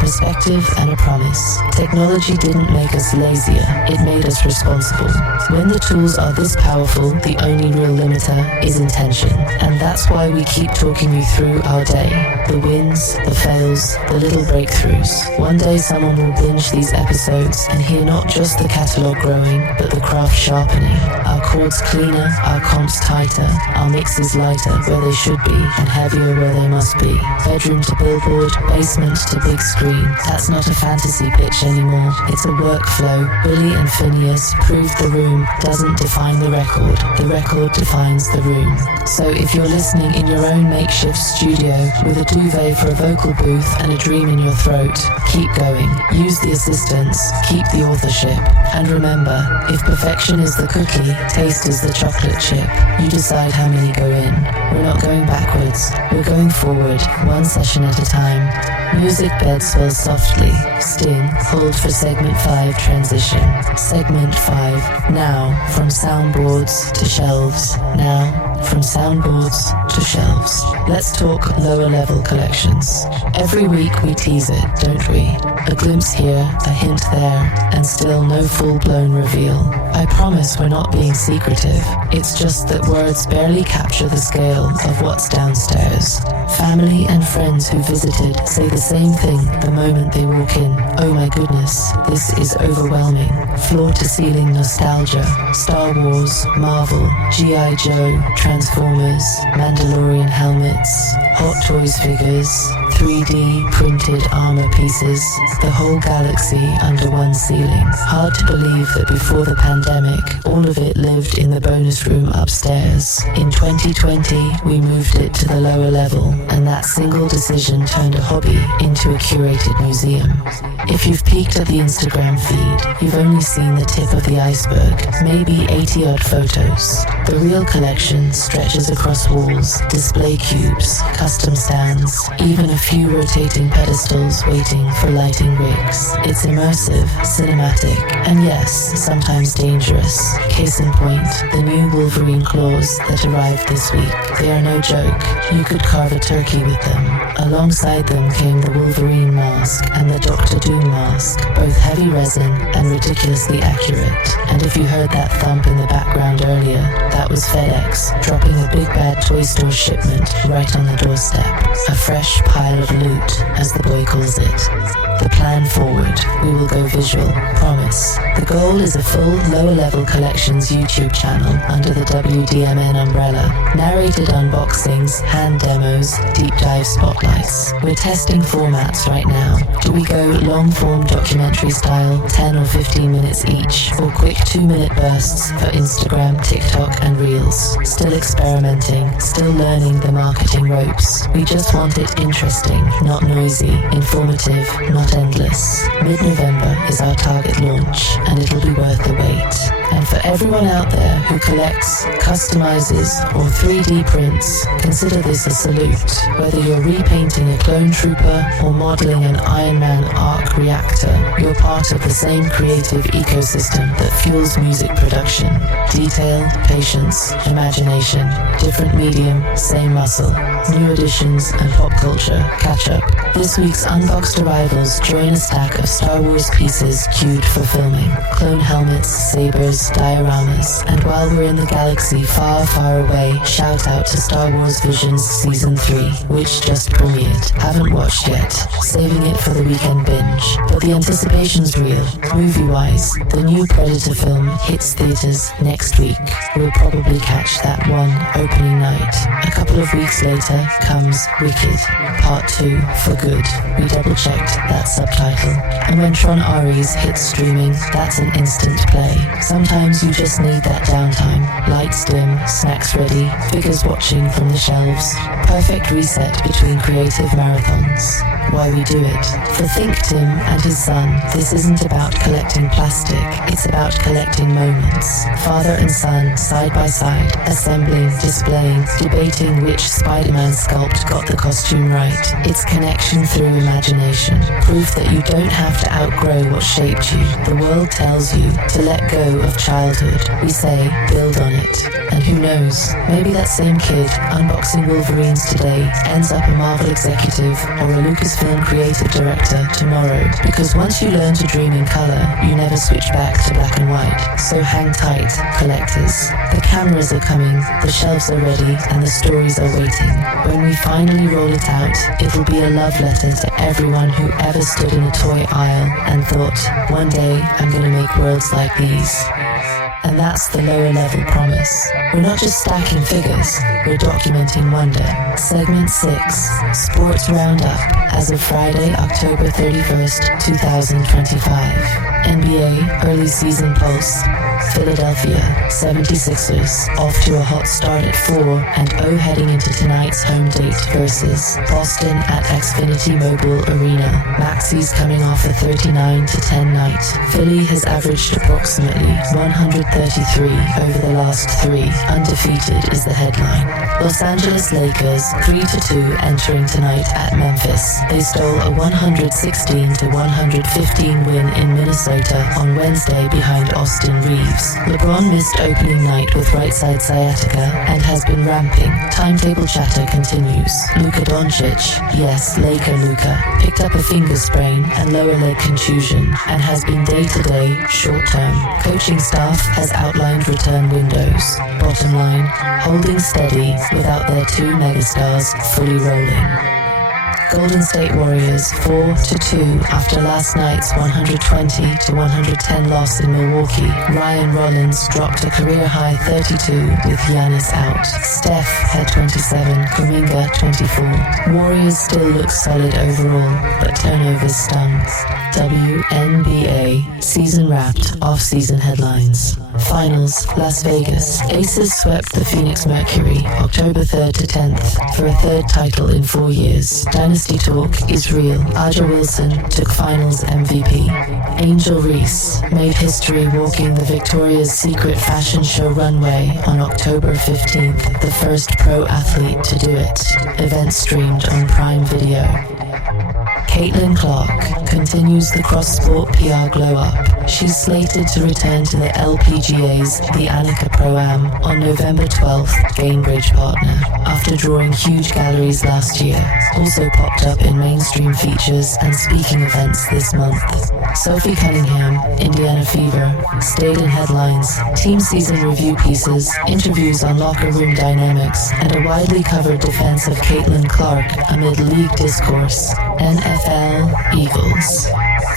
Perspective and a promise. Technology didn't make us lazier, it made us responsible. When the tools are this powerful, the only real limiter is intention. And that's why we keep talking you through our day. The wins, the fails, the little breakthroughs. One day someone will binge these episodes and hear not just the catalogue growing, but the craft sharpening. Our chords cleaner, our comps tighter, our mixes lighter where they should be, and heavier where they must be. Bedroom to billboard, basement to big screen. That's not a fantasy pitch anymore, it's a workflow. Billy and Phineas proved the room doesn't define the record defines the room. So if you're listening in your own makeshift studio with a duvet for a vocal booth and a dream in your throat, keep going, use the assistants, keep the authorship. And remember, if perfection is the cookie, taste is the chocolate chip. You decide how many go in. We're not going backwards, we're going forward, one session at a time. Music bed swells softly. Sting, hold for segment 5 transition. Segment 5, now from soundboards to shelves. Now from soundboards to shelves. Let's talk lower level collections. Every week we tease it, don't we? A glimpse here, a hint there, and still no full-blown reveal. I promise we're not being secretive. It's just that words barely capture the scale of what's downstairs. Family and friends who visited say the same thing the moment they walk in. Oh my goodness, this is overwhelming. Floor-to-ceiling nostalgia. Star Wars, Marvel, G.I. Joe, Transformers, Mandalorian helmets, Hot Toys figures, 3D printed armor pieces, the whole galaxy under one ceiling. Hard to believe that before the pandemic, all of it lived in the bonus room upstairs. In 2020, we moved it to the lower level, and that single decision turned a hobby into a curated museum. If you've peeked at the Instagram feed, you've only seen the tip of the iceberg, maybe 80-odd photos. The real collection stretches across walls, display cubes, custom stands, even a few rotating pedestals waiting for lighting rigs. It's immersive, cinematic, and yes, sometimes dangerous. Case in point, the new Wolverine claws that arrived this week. They are no joke. You could carve a turkey with them. Alongside them came the Wolverine mask and the Doctor Doom mask, both heavy resin and ridiculously accurate. And if you heard that thump in the background earlier, that was FedEx dropping a big bad toy store shipment right on the doorstep. A fresh pile of loot, as the boy calls it. The plan forward, we will go visual, promise. The goal is a full lower-level collections YouTube channel under the WDMN umbrella. Narrated unboxings, hand demos, deep dive spotlights. We're testing formats right now. Do we go long-form documentary style, 10 or 15 minutes each, or quick 2-minute bursts for Instagram, TikTok and Reels? Still experimenting, still learning the marketing ropes. We just want it interesting, not noisy, informative, not endless. Mid-November is our target launch, and it'll be worth the wait. And for everyone out there who collects, customizes, or 3D prints, consider this a salute. Whether you're repainting a clone trooper or modeling an Iron Man arc reactor, you're part of the same creative ecosystem that fuels music production. Detail, patience, imagination, different medium, same muscle. New additions and pop culture catch up. This week's unboxed arrivals join a stack of Star Wars pieces queued for filming. Clone helmets, sabers, dioramas, and while we're in the galaxy far, far away, shout out to Star Wars Visions Season 3, which just premiered. Haven't watched yet, saving it for the weekend binge. But the anticipation's real. Movie-wise, the new Predator film hits theaters next week. We'll probably catch that one opening night. A couple of weeks later comes Wicked, Part 2 for good. We double-checked that subtitle. And when Tron Ares hits streaming, that's an instant play. Sometimes you just need that downtime. Lights dim, snacks ready, figures watching from the shelves. Perfect reset between creative marathons. Why we do it. For Think Timm and his son, this isn't about collecting plastic, it's about collecting moments. Father and son, side by side, assembling, displaying, debating which Spider-Man sculpt got the costume right. It's connection through imagination. Proof that you don't have to outgrow what shaped you. The world tells you to let go of childhood. We say, build on it. And who knows, maybe that same kid unboxing Wolverines today ends up a Marvel executive or a Lucasfilm creative director tomorrow. Because once you learn to dream in color, you never switch back to black and white. So hang tight, collectors. The cameras are coming, the shelves are ready, and the stories are waiting. When we finally roll it out, it'll be a love letter to everyone who ever stood in a toy aisle and thought, one day I'm gonna make worlds like these. And that's the lower level promise. We're not just stacking figures, we're documenting wonder. Segment 6, Sports Roundup, as of Friday, October 31st, 2025. NBA Early Season Pulse. Philadelphia 76ers off to a hot start at 4 and 0 heading into tonight's home date versus Boston at Xfinity Mobile Arena. Maxi's coming off a 39-10 night. Philly has averaged approximately 133 over the last 3. Undefeated is the headline. Los Angeles Lakers 3-2 entering tonight at Memphis. They stole a 116-115 win in Minnesota on Wednesday behind Austin Reeves. LeBron missed opening night with right side sciatica and has been ramping. Timetable chatter continues. Luka Doncic, yes, Laker Luka, picked up a finger sprain and lower leg contusion and has been day-to-day, short-term. Coaching staff has outlined return windows. Bottom line, holding steady without their 2 megastars fully rolling. Golden State Warriors 4-2 after last night's 120-110 loss in Milwaukee. Ryan Rollins dropped a career-high 32 with Giannis out. Steph had 27, Kuminga 24. Warriors still look solid overall, but turnovers stung. WNBA season wrapped, off-season headlines. Finals, Las Vegas. Aces swept the Phoenix Mercury October 3rd to 10th for a 3rd title in 4 years. Dynasty talk is real. Aja Wilson took finals MVP. Angel Reese made history walking the Victoria's Secret fashion show runway on October 15th, the first pro athlete to do it. Event streamed on Prime Video. Caitlin Clark continues the cross-sport PR glow-up. She's slated to return to the LPGA's The Annika Pro-Am on November 12th, Gainbridge partner, after drawing huge galleries last year. Also popped up in mainstream features and speaking events this month. Sophie Cunningham, Indiana Fever, stayed in headlines, team season review pieces, interviews on locker room dynamics, and a widely covered defense of Caitlin Clark amid league discourse. NFL Eagles.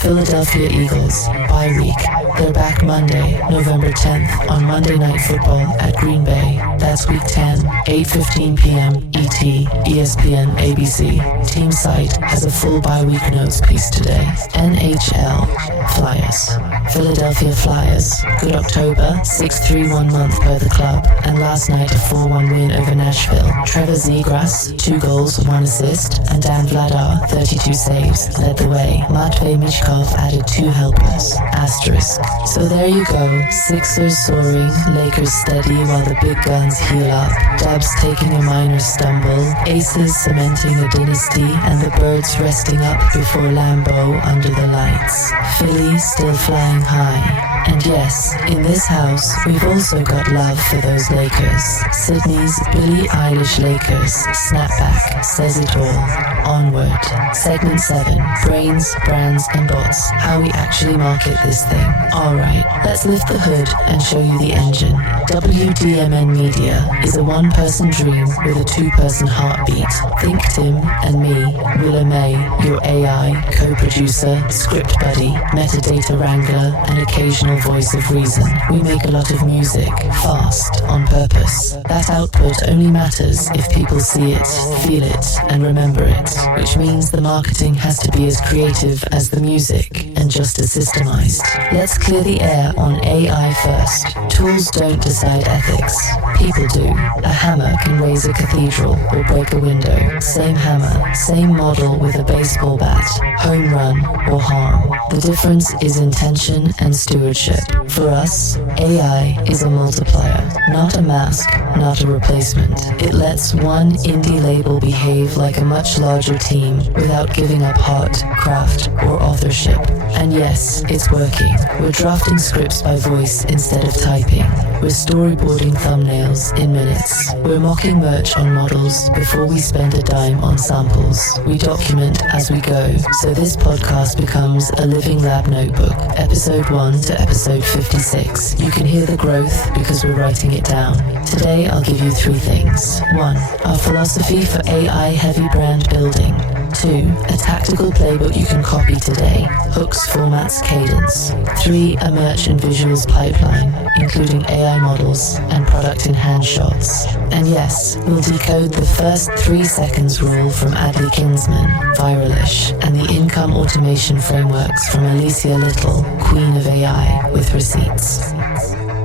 Philadelphia Eagles, bye week. They're back Monday, November 10th on Monday Night Football at Green Bay. That's week 10, 8:15 p.m. ET, ESPN, ABC. Team site has a full bye week notes piece today. NHL Flyers. Philadelphia Flyers. Good October, 6-3-1 month per the club, and last night a 4-1 win over Nashville. Trevor Zegras, 2 goals, 1 assist, and Dan Vladar, 32 saves, led the way. Matvei Michkov added 2 helpers. Asterisk. So there you go, Sixers soaring, Lakers steady while the big guns heal up. Dubs taking a minor stumble, Aces cementing a dynasty, and the Birds resting up before Lambeau under the lights. Philly still flying high. And yes, in this house, we've also got love for those Lakers. Sydney's Billie Eilish Lakers snapback says it all. Onward. Segment 7. Brains, brands, and bots. How we actually market this thing. Alright, let's lift the hood and show you the engine. WDMN Media is a one-person dream with a two-person heartbeat. Think Timm and me, Willa May, your AI, co-producer, script buddy, metadata wrangler, and occasional voice of reason. We make a lot of music, fast, on purpose. That output only matters if people see it, feel it, and remember it, which means the marketing has to be as creative as the music and just as systemized. Let's clear the air on AI first. Tools don't decide ethics. People do. A hammer can raise a cathedral or break a window. Same hammer, same model with a baseball bat. Home run or harm. The difference is intention and stewardship. For us, AI is a multiplier, not a mask, not a replacement. It lets one indie label behave like a much larger team without giving up heart, craft, or authorship. And yes, it's working. We're drafting scripts by voice instead of typing. We're storyboarding thumbnails in minutes. We're mocking merch on models before we spend a dime on samples. We document as we go, so this podcast becomes a living lab notebook. Episode 1 to episode 56. You can hear the growth because we're writing it down. Today I'll give you 3 things. 1. Our philosophy for AI-heavy brand building. 2. A tactical playbook you can copy today. Hooks, formats, cadence. 3. A merch and visuals pipeline, including AI models and product-in-hand shots. And yes, we'll decode the first 3 seconds rule from Adley Kinsman, Viralish, and the income automation frameworks from Alicia Little, Queen of AI, with receipts.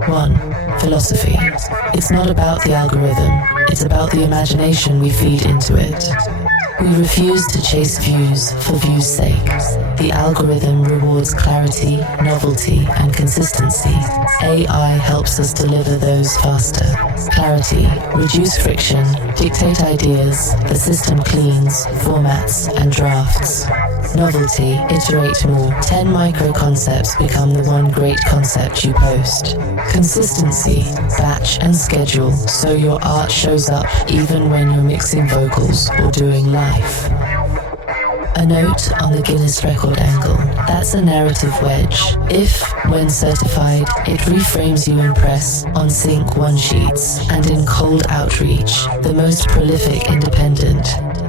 1. Philosophy. It's not about the algorithm, it's about the imagination we feed into it. We refuse to chase views for views' sake. The algorithm rewards clarity, novelty, and consistency. AI helps us deliver those faster. Clarity, reduce friction, dictate ideas, the system cleans, formats, and drafts. Novelty, iterate more. 10 micro concepts become the one great concept you post. Consistency, batch and schedule so your art shows up even when you're mixing vocals or doing live. A note on the Guinness record angle. That's a narrative wedge. If, when certified, it reframes you in press, on sync one sheets, and in cold outreach, the most prolific independent.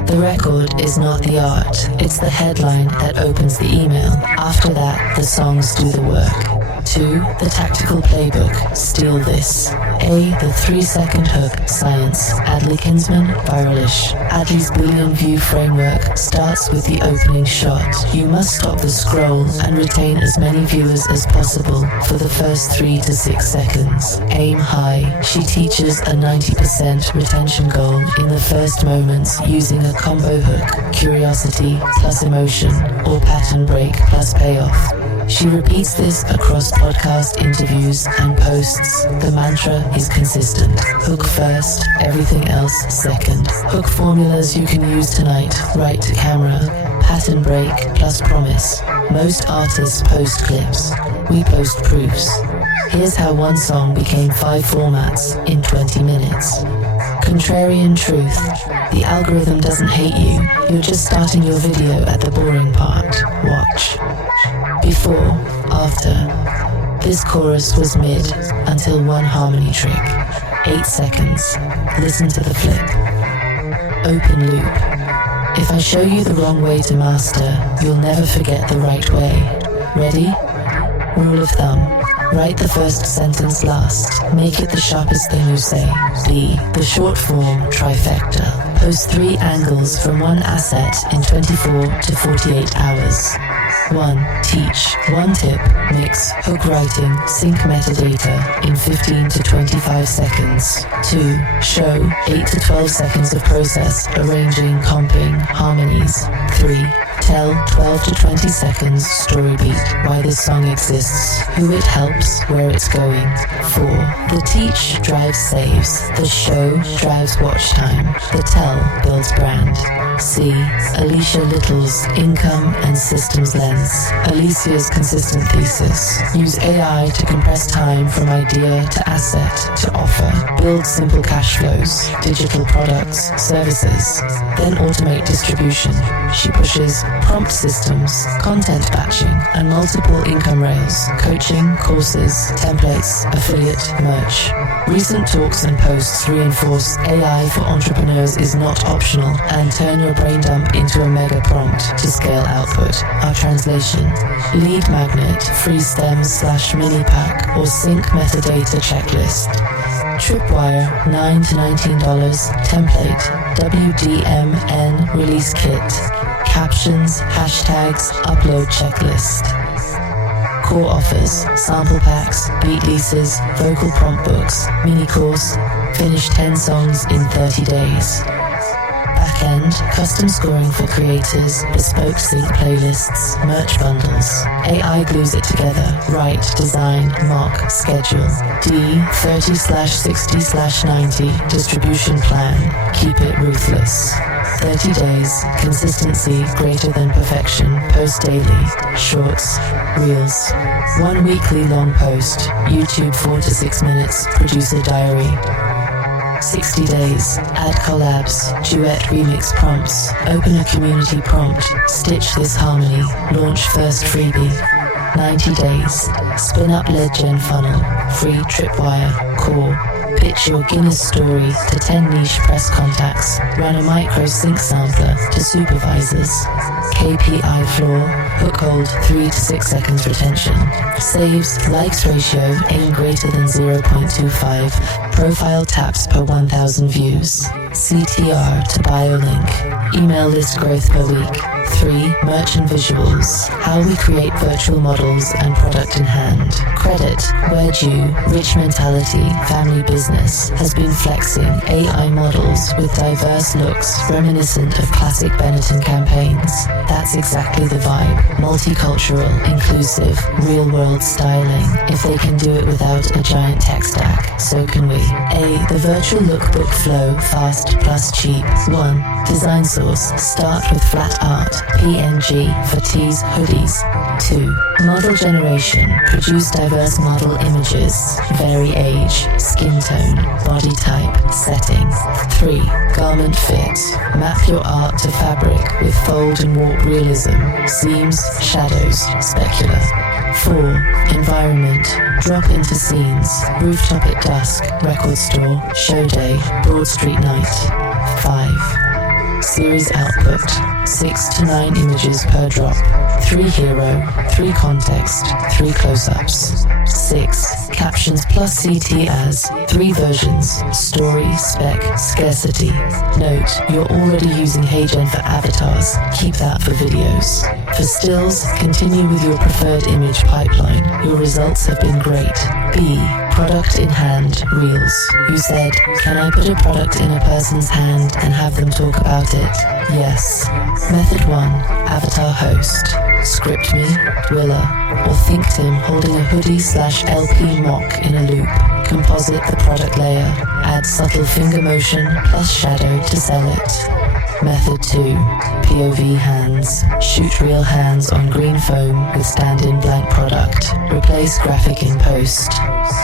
The record is not the art, it's the headline that opens the email. After that, the songs do the work. 2. The tactical playbook. Steal this. A. The 3-second hook. Science. Adley Kinsman. Viralish. Adley's billion view framework starts with the opening shot. You must stop the scroll and retain as many viewers as possible for the first 3 to 6 seconds. Aim high. She teaches a 90% retention goal in the first moments using a combo hook. Curiosity plus emotion or pattern break plus payoff. She repeats this across podcast interviews and posts. The mantra is consistent. Hook first, everything else second. Hook formulas you can use tonight, right to camera. Pattern break plus promise. Most artists post clips. We post proofs. Here's how one song became 5 formats in 20 minutes. Contrarian truth. The algorithm doesn't hate you. You're just starting your video at the boring part. Watch. Before, after. This chorus was mid until one harmony trick. 8 seconds. Listen to the flip. Open loop. If I show you the wrong way to master, you'll never forget the right way. Ready? Rule of thumb. Write the first sentence last. Make it the sharpest thing you say. B. The short form trifecta. Post 3 angles from one asset in 24 to 48 hours. 1. Teach. 1 tip. Mix. Hook writing. Sync metadata in 15 to 25 seconds. 2. Show. 8 to 12 seconds of process. Arranging, comping, harmonies. 3. Tell 12 to 20 seconds story beat, why this song exists, who it helps, where it's going. 4. The teach drives saves, the show drives watch time, the tell builds brand. C. Alicia Little's income and systems lens. Alicia's consistent thesis. Use AI to compress time from idea to asset to offer. Build simple cash flows, digital products, services. Then automate distribution. She pushes prompt systems, content batching, and multiple income rails. Coaching, courses, templates, affiliate, merch. Recent talks and posts reinforce AI for entrepreneurs is not optional and turn your brain dump into a mega prompt to scale output. Our translation: lead magnet, free stems / mini pack or sync metadata checklist. Tripwire, $9 to $19. Template, WDMN release kit. Captions, hashtags, upload checklist. Core offers, sample packs, beat leases, vocal prompt books, mini course, finish 10 songs in 30 days. Backend, custom scoring for creators, bespoke sync playlists, merch bundles. AI glues it together, write, design, mock, schedule. D, 30/60/90, distribution plan, keep it ruthless. 30 days, consistency greater than perfection, post daily, shorts, reels. 1 weekly long post, YouTube 4 to 6 minutes, producer diary. 60 days, add collabs, duet remix prompts, open a community prompt, stitch this harmony, launch first freebie. 90 days, spin up lead gen funnel, free tripwire, core. Pitch your Guinness story to 10 niche press contacts. Run a micro sync sampler to supervisors. KPI floor, hook hold 3 to 6 seconds retention. Saves, likes ratio, aim greater than 0.25. Profile taps per 1,000 views. CTR to bio link. Email list growth per week. 3. Merch and visuals. How we create virtual models and product in hand. Credit, where due, rich mentality, family business, has been flexing AI models with diverse looks reminiscent of classic Benetton campaigns. That's exactly the vibe. Multicultural, inclusive, real-world styling. If they can do it without a giant tech stack, so can we. A. The virtual lookbook flow, fast plus cheap. 1. Design source, start with flat art, PNG for tees, hoodies. 2. Model generation, produce diverse model images, vary age, skin tone, body type, setting. 3. Garment fit, map your art to fabric with fold and warp realism, seams, shadows, specular. 4. Environment, drop into scenes, rooftop at dusk, record store, show day, Broad Street night. 5. Series output, 6 to 9 images per drop, 3 hero, 3 context, 3 close-ups. 6. Captions plus CT as 3 versions, story, spec, scarcity. Note, you're already using HeyGen for avatars, keep that for videos. For stills, continue with your preferred image pipeline. Your results have been great. B. Product in hand, reels. You said, can I put a product in a person's hand and have them talk about it? Yes. Method 1. Avatar host. Script me, Willa, or Think Timm holding a hoodie/LP mock in a loop. Composite the product layer. Add subtle finger motion plus shadow to sell it. Method 2. POV hands. Shoot real hands on green foam with stand-in blank product. Replace graphic in post.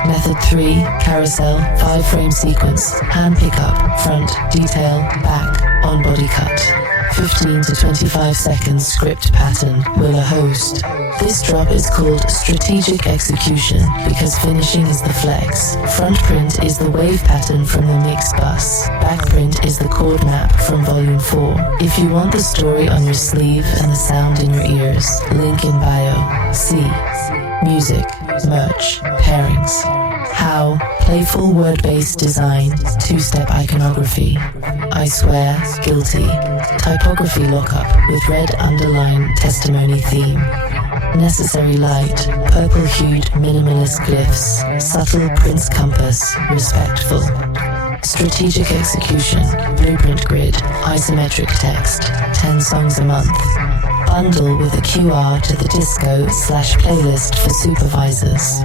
Method 3. Carousel 5-frame sequence. Hand pickup, front, detail, back, on body cut. 15 to 25 seconds script pattern will a host. This drop is called strategic execution because finishing is the flex. Front print is the wave pattern from the mix bus. Back print is the chord map from volume 4. If you want the story on your sleeve and the sound in your ears, link in bio. C. Music, merch, pairings. How? Playful word-based design, 2-step iconography. I swear, guilty. Typography lockup with red underline testimony theme. Necessary light, purple-hued minimalist glyphs. Subtle Prince compass, respectful. Strategic execution, blueprint grid, isometric text, 10 songs a month. Bundle with a QR to the disco/playlist for supervisors.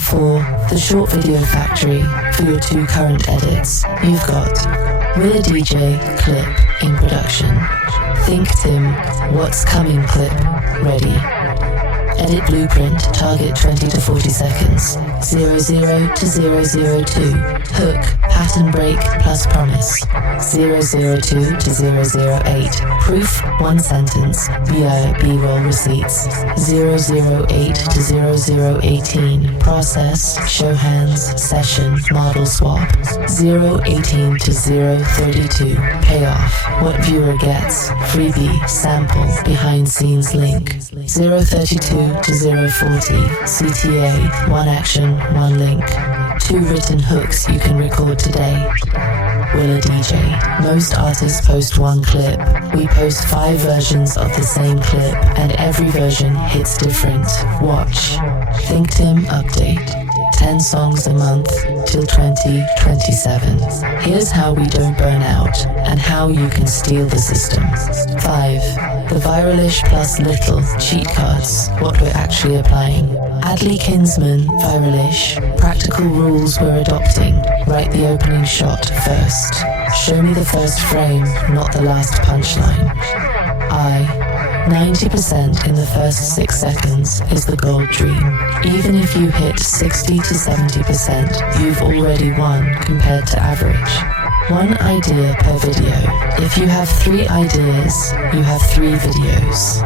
4. The short video factory for your 2 current edits. You've got Willa DJ clip in production. Think Timm What's Coming clip ready. Edit blueprint, target 20 to 40 seconds. 00 to 002. Hook, pattern break plus promise. 002 to 008. Proof, 1 sentence. B-roll receipts. 008 to 0018. Process, show hands, session, model swap. 018 to 032. Payoff, what viewer gets. Freebie, sample, behind scenes link. 032 to 040. CTA, 1 action, 1 link. 2 written hooks you can record today. Willa DJ. Most artists post 1 clip. We post 5 versions of the same clip, and every version hits different. Watch. Think Timm update. 10 songs a month till 2027. Here's how we don't burn out and how you can steal the system. 5. The Viralish plus little cheat cards, what we're actually applying. Adley Kinsman, Viralish, practical rules we're adopting. Write the opening shot first. Show me the first frame, not the last punchline. 90% in the first 6 seconds is the gold dream. Even if you hit 60 to 70%, you've already won compared to average. 1 idea per video. If you have 3 ideas, you have 3 videos.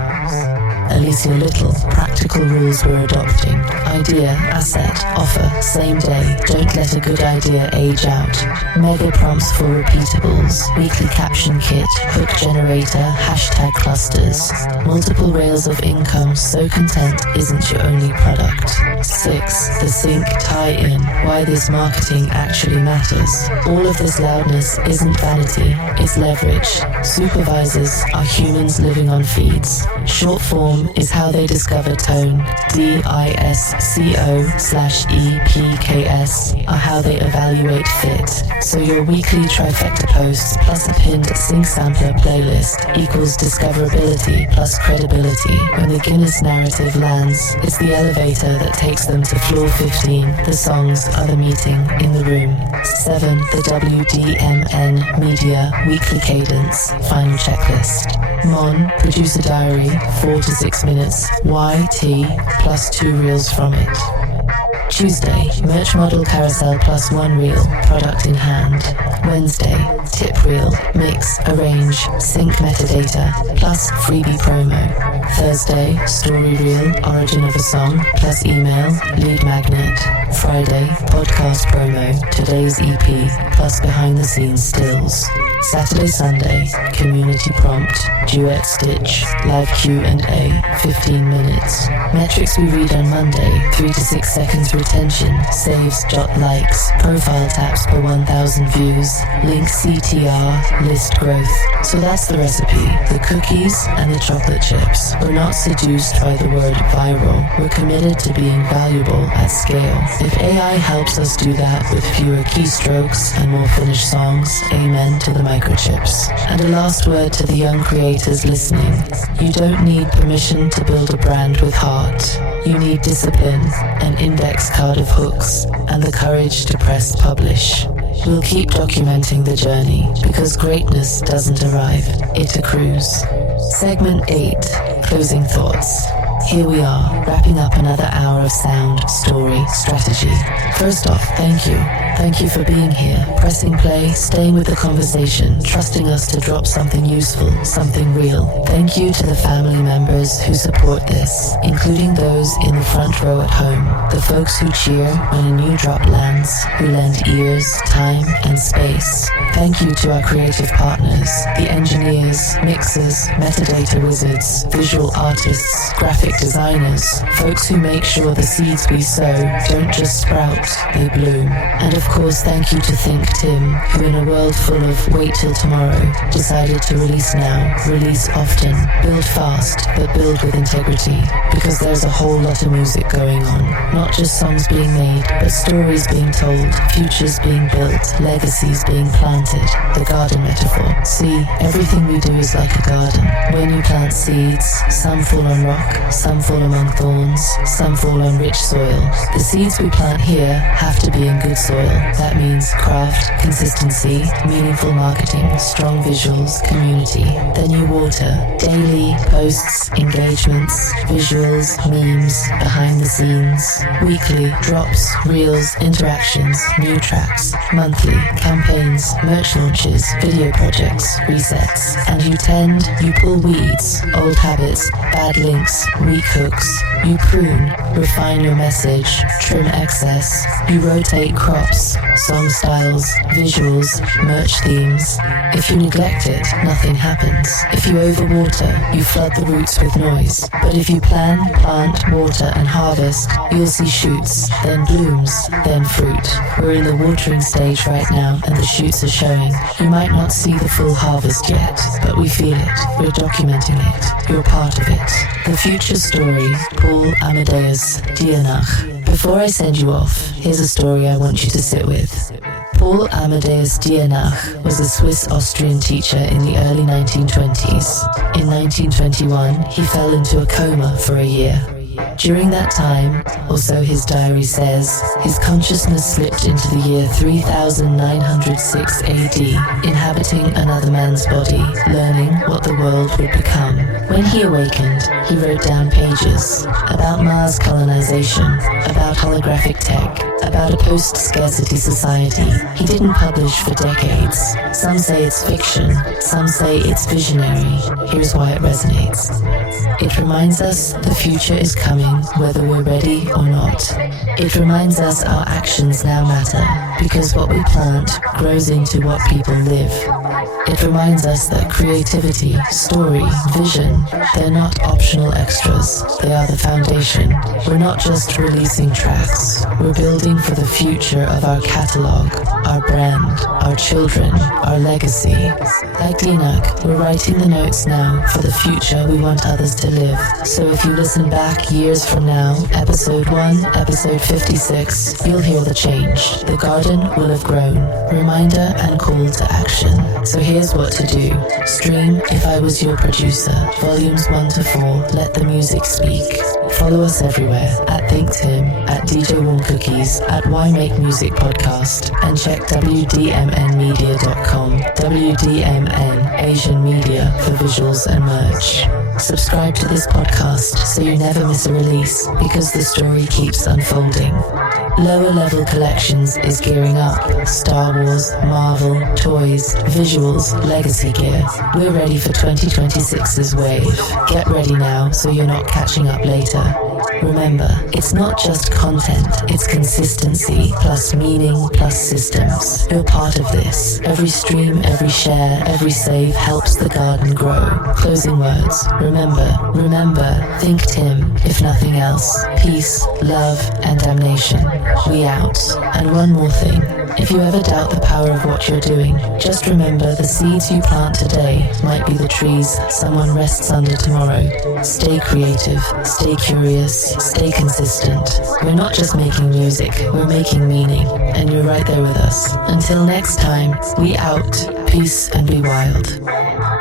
Alicia Little, practical rules we're adopting. Idea, asset, offer, same day. Don't let a good idea age out. Mega prompts for repeatables. Weekly caption kit, hook generator, hashtag clusters. Multiple rails of income, so content isn't your only product. 6. The sync tie-in, why this marketing actually matters. All of this loudness isn't vanity, it's leverage. Supervisors are humans living on feeds. Short form is how they discover tone. DISCO/EPKS are how they evaluate fit. So your weekly trifecta posts plus a pinned sync sampler playlist equals discoverability plus credibility. When the Guinness narrative lands, it's the elevator that takes them to floor 15. The songs are the meeting in the room. 7. The WDMN Media Weekly Cadence Final Checklist. Mon, producer diary, 4 to 6 minutes. YT plus 2 reels from it. Tuesday, merch model carousel plus 1 reel, product in hand. Wednesday, tip reel, mix, arrange, sync metadata, plus freebie promo. Thursday, story reel, origin of a song, plus email, lead magnet. Friday, podcast promo, today's EP, plus behind the scenes stills. Saturday, Sunday, community prompt, duet stitch, live Q&A, 15 minutes. Metrics we read on Monday, 3 to 6 seconds retention, saves, likes, profile taps per 1,000 views, link CTR, list growth. So that's the recipe, the cookies and the chocolate chips. We're not seduced by the word viral. We're committed to being valuable at scale. If AI helps us do that with fewer keystrokes and more finished songs, amen to the microchips. And a last word to the young creators listening. You don't need permission to build a brand with heart. You need discipline, an index card of hooks, and the courage to press publish. We'll keep documenting the journey because greatness doesn't arrive, it accrues. Segment 8, Closing Thoughts. Here we are, wrapping up another hour of sound, story, strategy. First off, thank you. Thank you for being here, pressing play, staying with the conversation, trusting us to drop something useful, something real. Thank you to the family members who support this, including those in the front row at home, the folks who cheer when a new drop lands, who lend ears, time, and space. Thank you to our creative partners, the engineers, mixers, metadata wizards, visual artists, graphic designers, folks who make sure the seeds we sow don't just sprout, they bloom. And of course, thank you to Think Timm, who in a world full of wait till tomorrow, decided to release now, release often, build fast, but build with integrity, because there's a whole lot of music going on. Not just songs being made, but stories being told, futures being built, legacies being planted. The garden metaphor. See, everything we do is like a garden. When you plant seeds, some fall on rock, some fall among thorns, some fall on rich soil. The seeds we plant here have to be in good soil. That means craft, consistency, meaningful marketing, strong visuals, community. Then you water. Daily posts, engagements, visuals, memes, behind the scenes. Weekly drops, reels, interactions, new tracks. Monthly campaigns, merch launches, video projects, resets. And you tend, you pull weeds, old habits, bad links, weak hooks. You prune, refine your message, trim excess. You rotate crops, song styles, visuals, merch themes. If you neglect it, nothing happens. If you overwater, you flood the roots with noise. But if you plan, plant, water, and harvest, you'll see shoots, then blooms, then fruit. We're in the watering stage right now, and the shoots are showing. You might not see the full harvest yet, but we feel it. We're documenting it. You're part of it. The future story, Paul Amadeus Dienach. Before I send you off, here's a story I want you to sit with. Paul Amadeus Dienach was a Swiss-Austrian teacher in the early 1920s. In 1921, he fell into a coma for a year. During that time, or so his diary says, his consciousness slipped into the year 3906 AD, inhabiting another man's body, learning what the world would become. When he awakened, he wrote down pages about Mars colonization, about holographic tech, about a post-scarcity society. He didn't publish for decades. Some say it's fiction, some say it's visionary. Here's why it resonates. It reminds us the future is coming whether we're ready or not. It reminds us our actions now matter because what we plant grows into what people live. It reminds us that creativity, story, vision, they're not optional extras. They are the foundation. We're not just releasing tracks. We're building for the future of our catalog, our brand, our children, our legacy. Like Dienach, we're writing the notes now for the future we want others to live. So if you listen back years from now, episode 1, episode 56, you'll hear the change. The garden will have grown. Reminder and call to action. So here's what to do. Stream If I Was Your Producer, volumes 1 to 4, let the music speak. Follow us everywhere, at Think Timm, at DJ Warm Cookies, at Why Make Music Podcast, and check WDMNmedia.com, WDMN Asian Media for visuals and merch. Subscribe to this podcast so you never miss a release, because the story keeps unfolding. Lower Level Collections is gearing up. Star Wars, Marvel, toys, visuals, legacy gear. We're ready for 2026's wave. Get ready now so you're not catching up later. Remember, it's not just content, it's consistency, plus meaning, plus systems. You're part of this. Every stream, every share, every save helps the garden grow. Closing words. Remember, think Timm, if nothing else. Peace, love, and damnation. We out. And one more thing. If you ever doubt the power of what you're doing, just remember the seeds you plant today might be the trees someone rests under tomorrow. Stay creative, stay curious, stay consistent. We're not just making music, we're making meaning, and you're right there with us. Until next time, we out. Peace and be wild.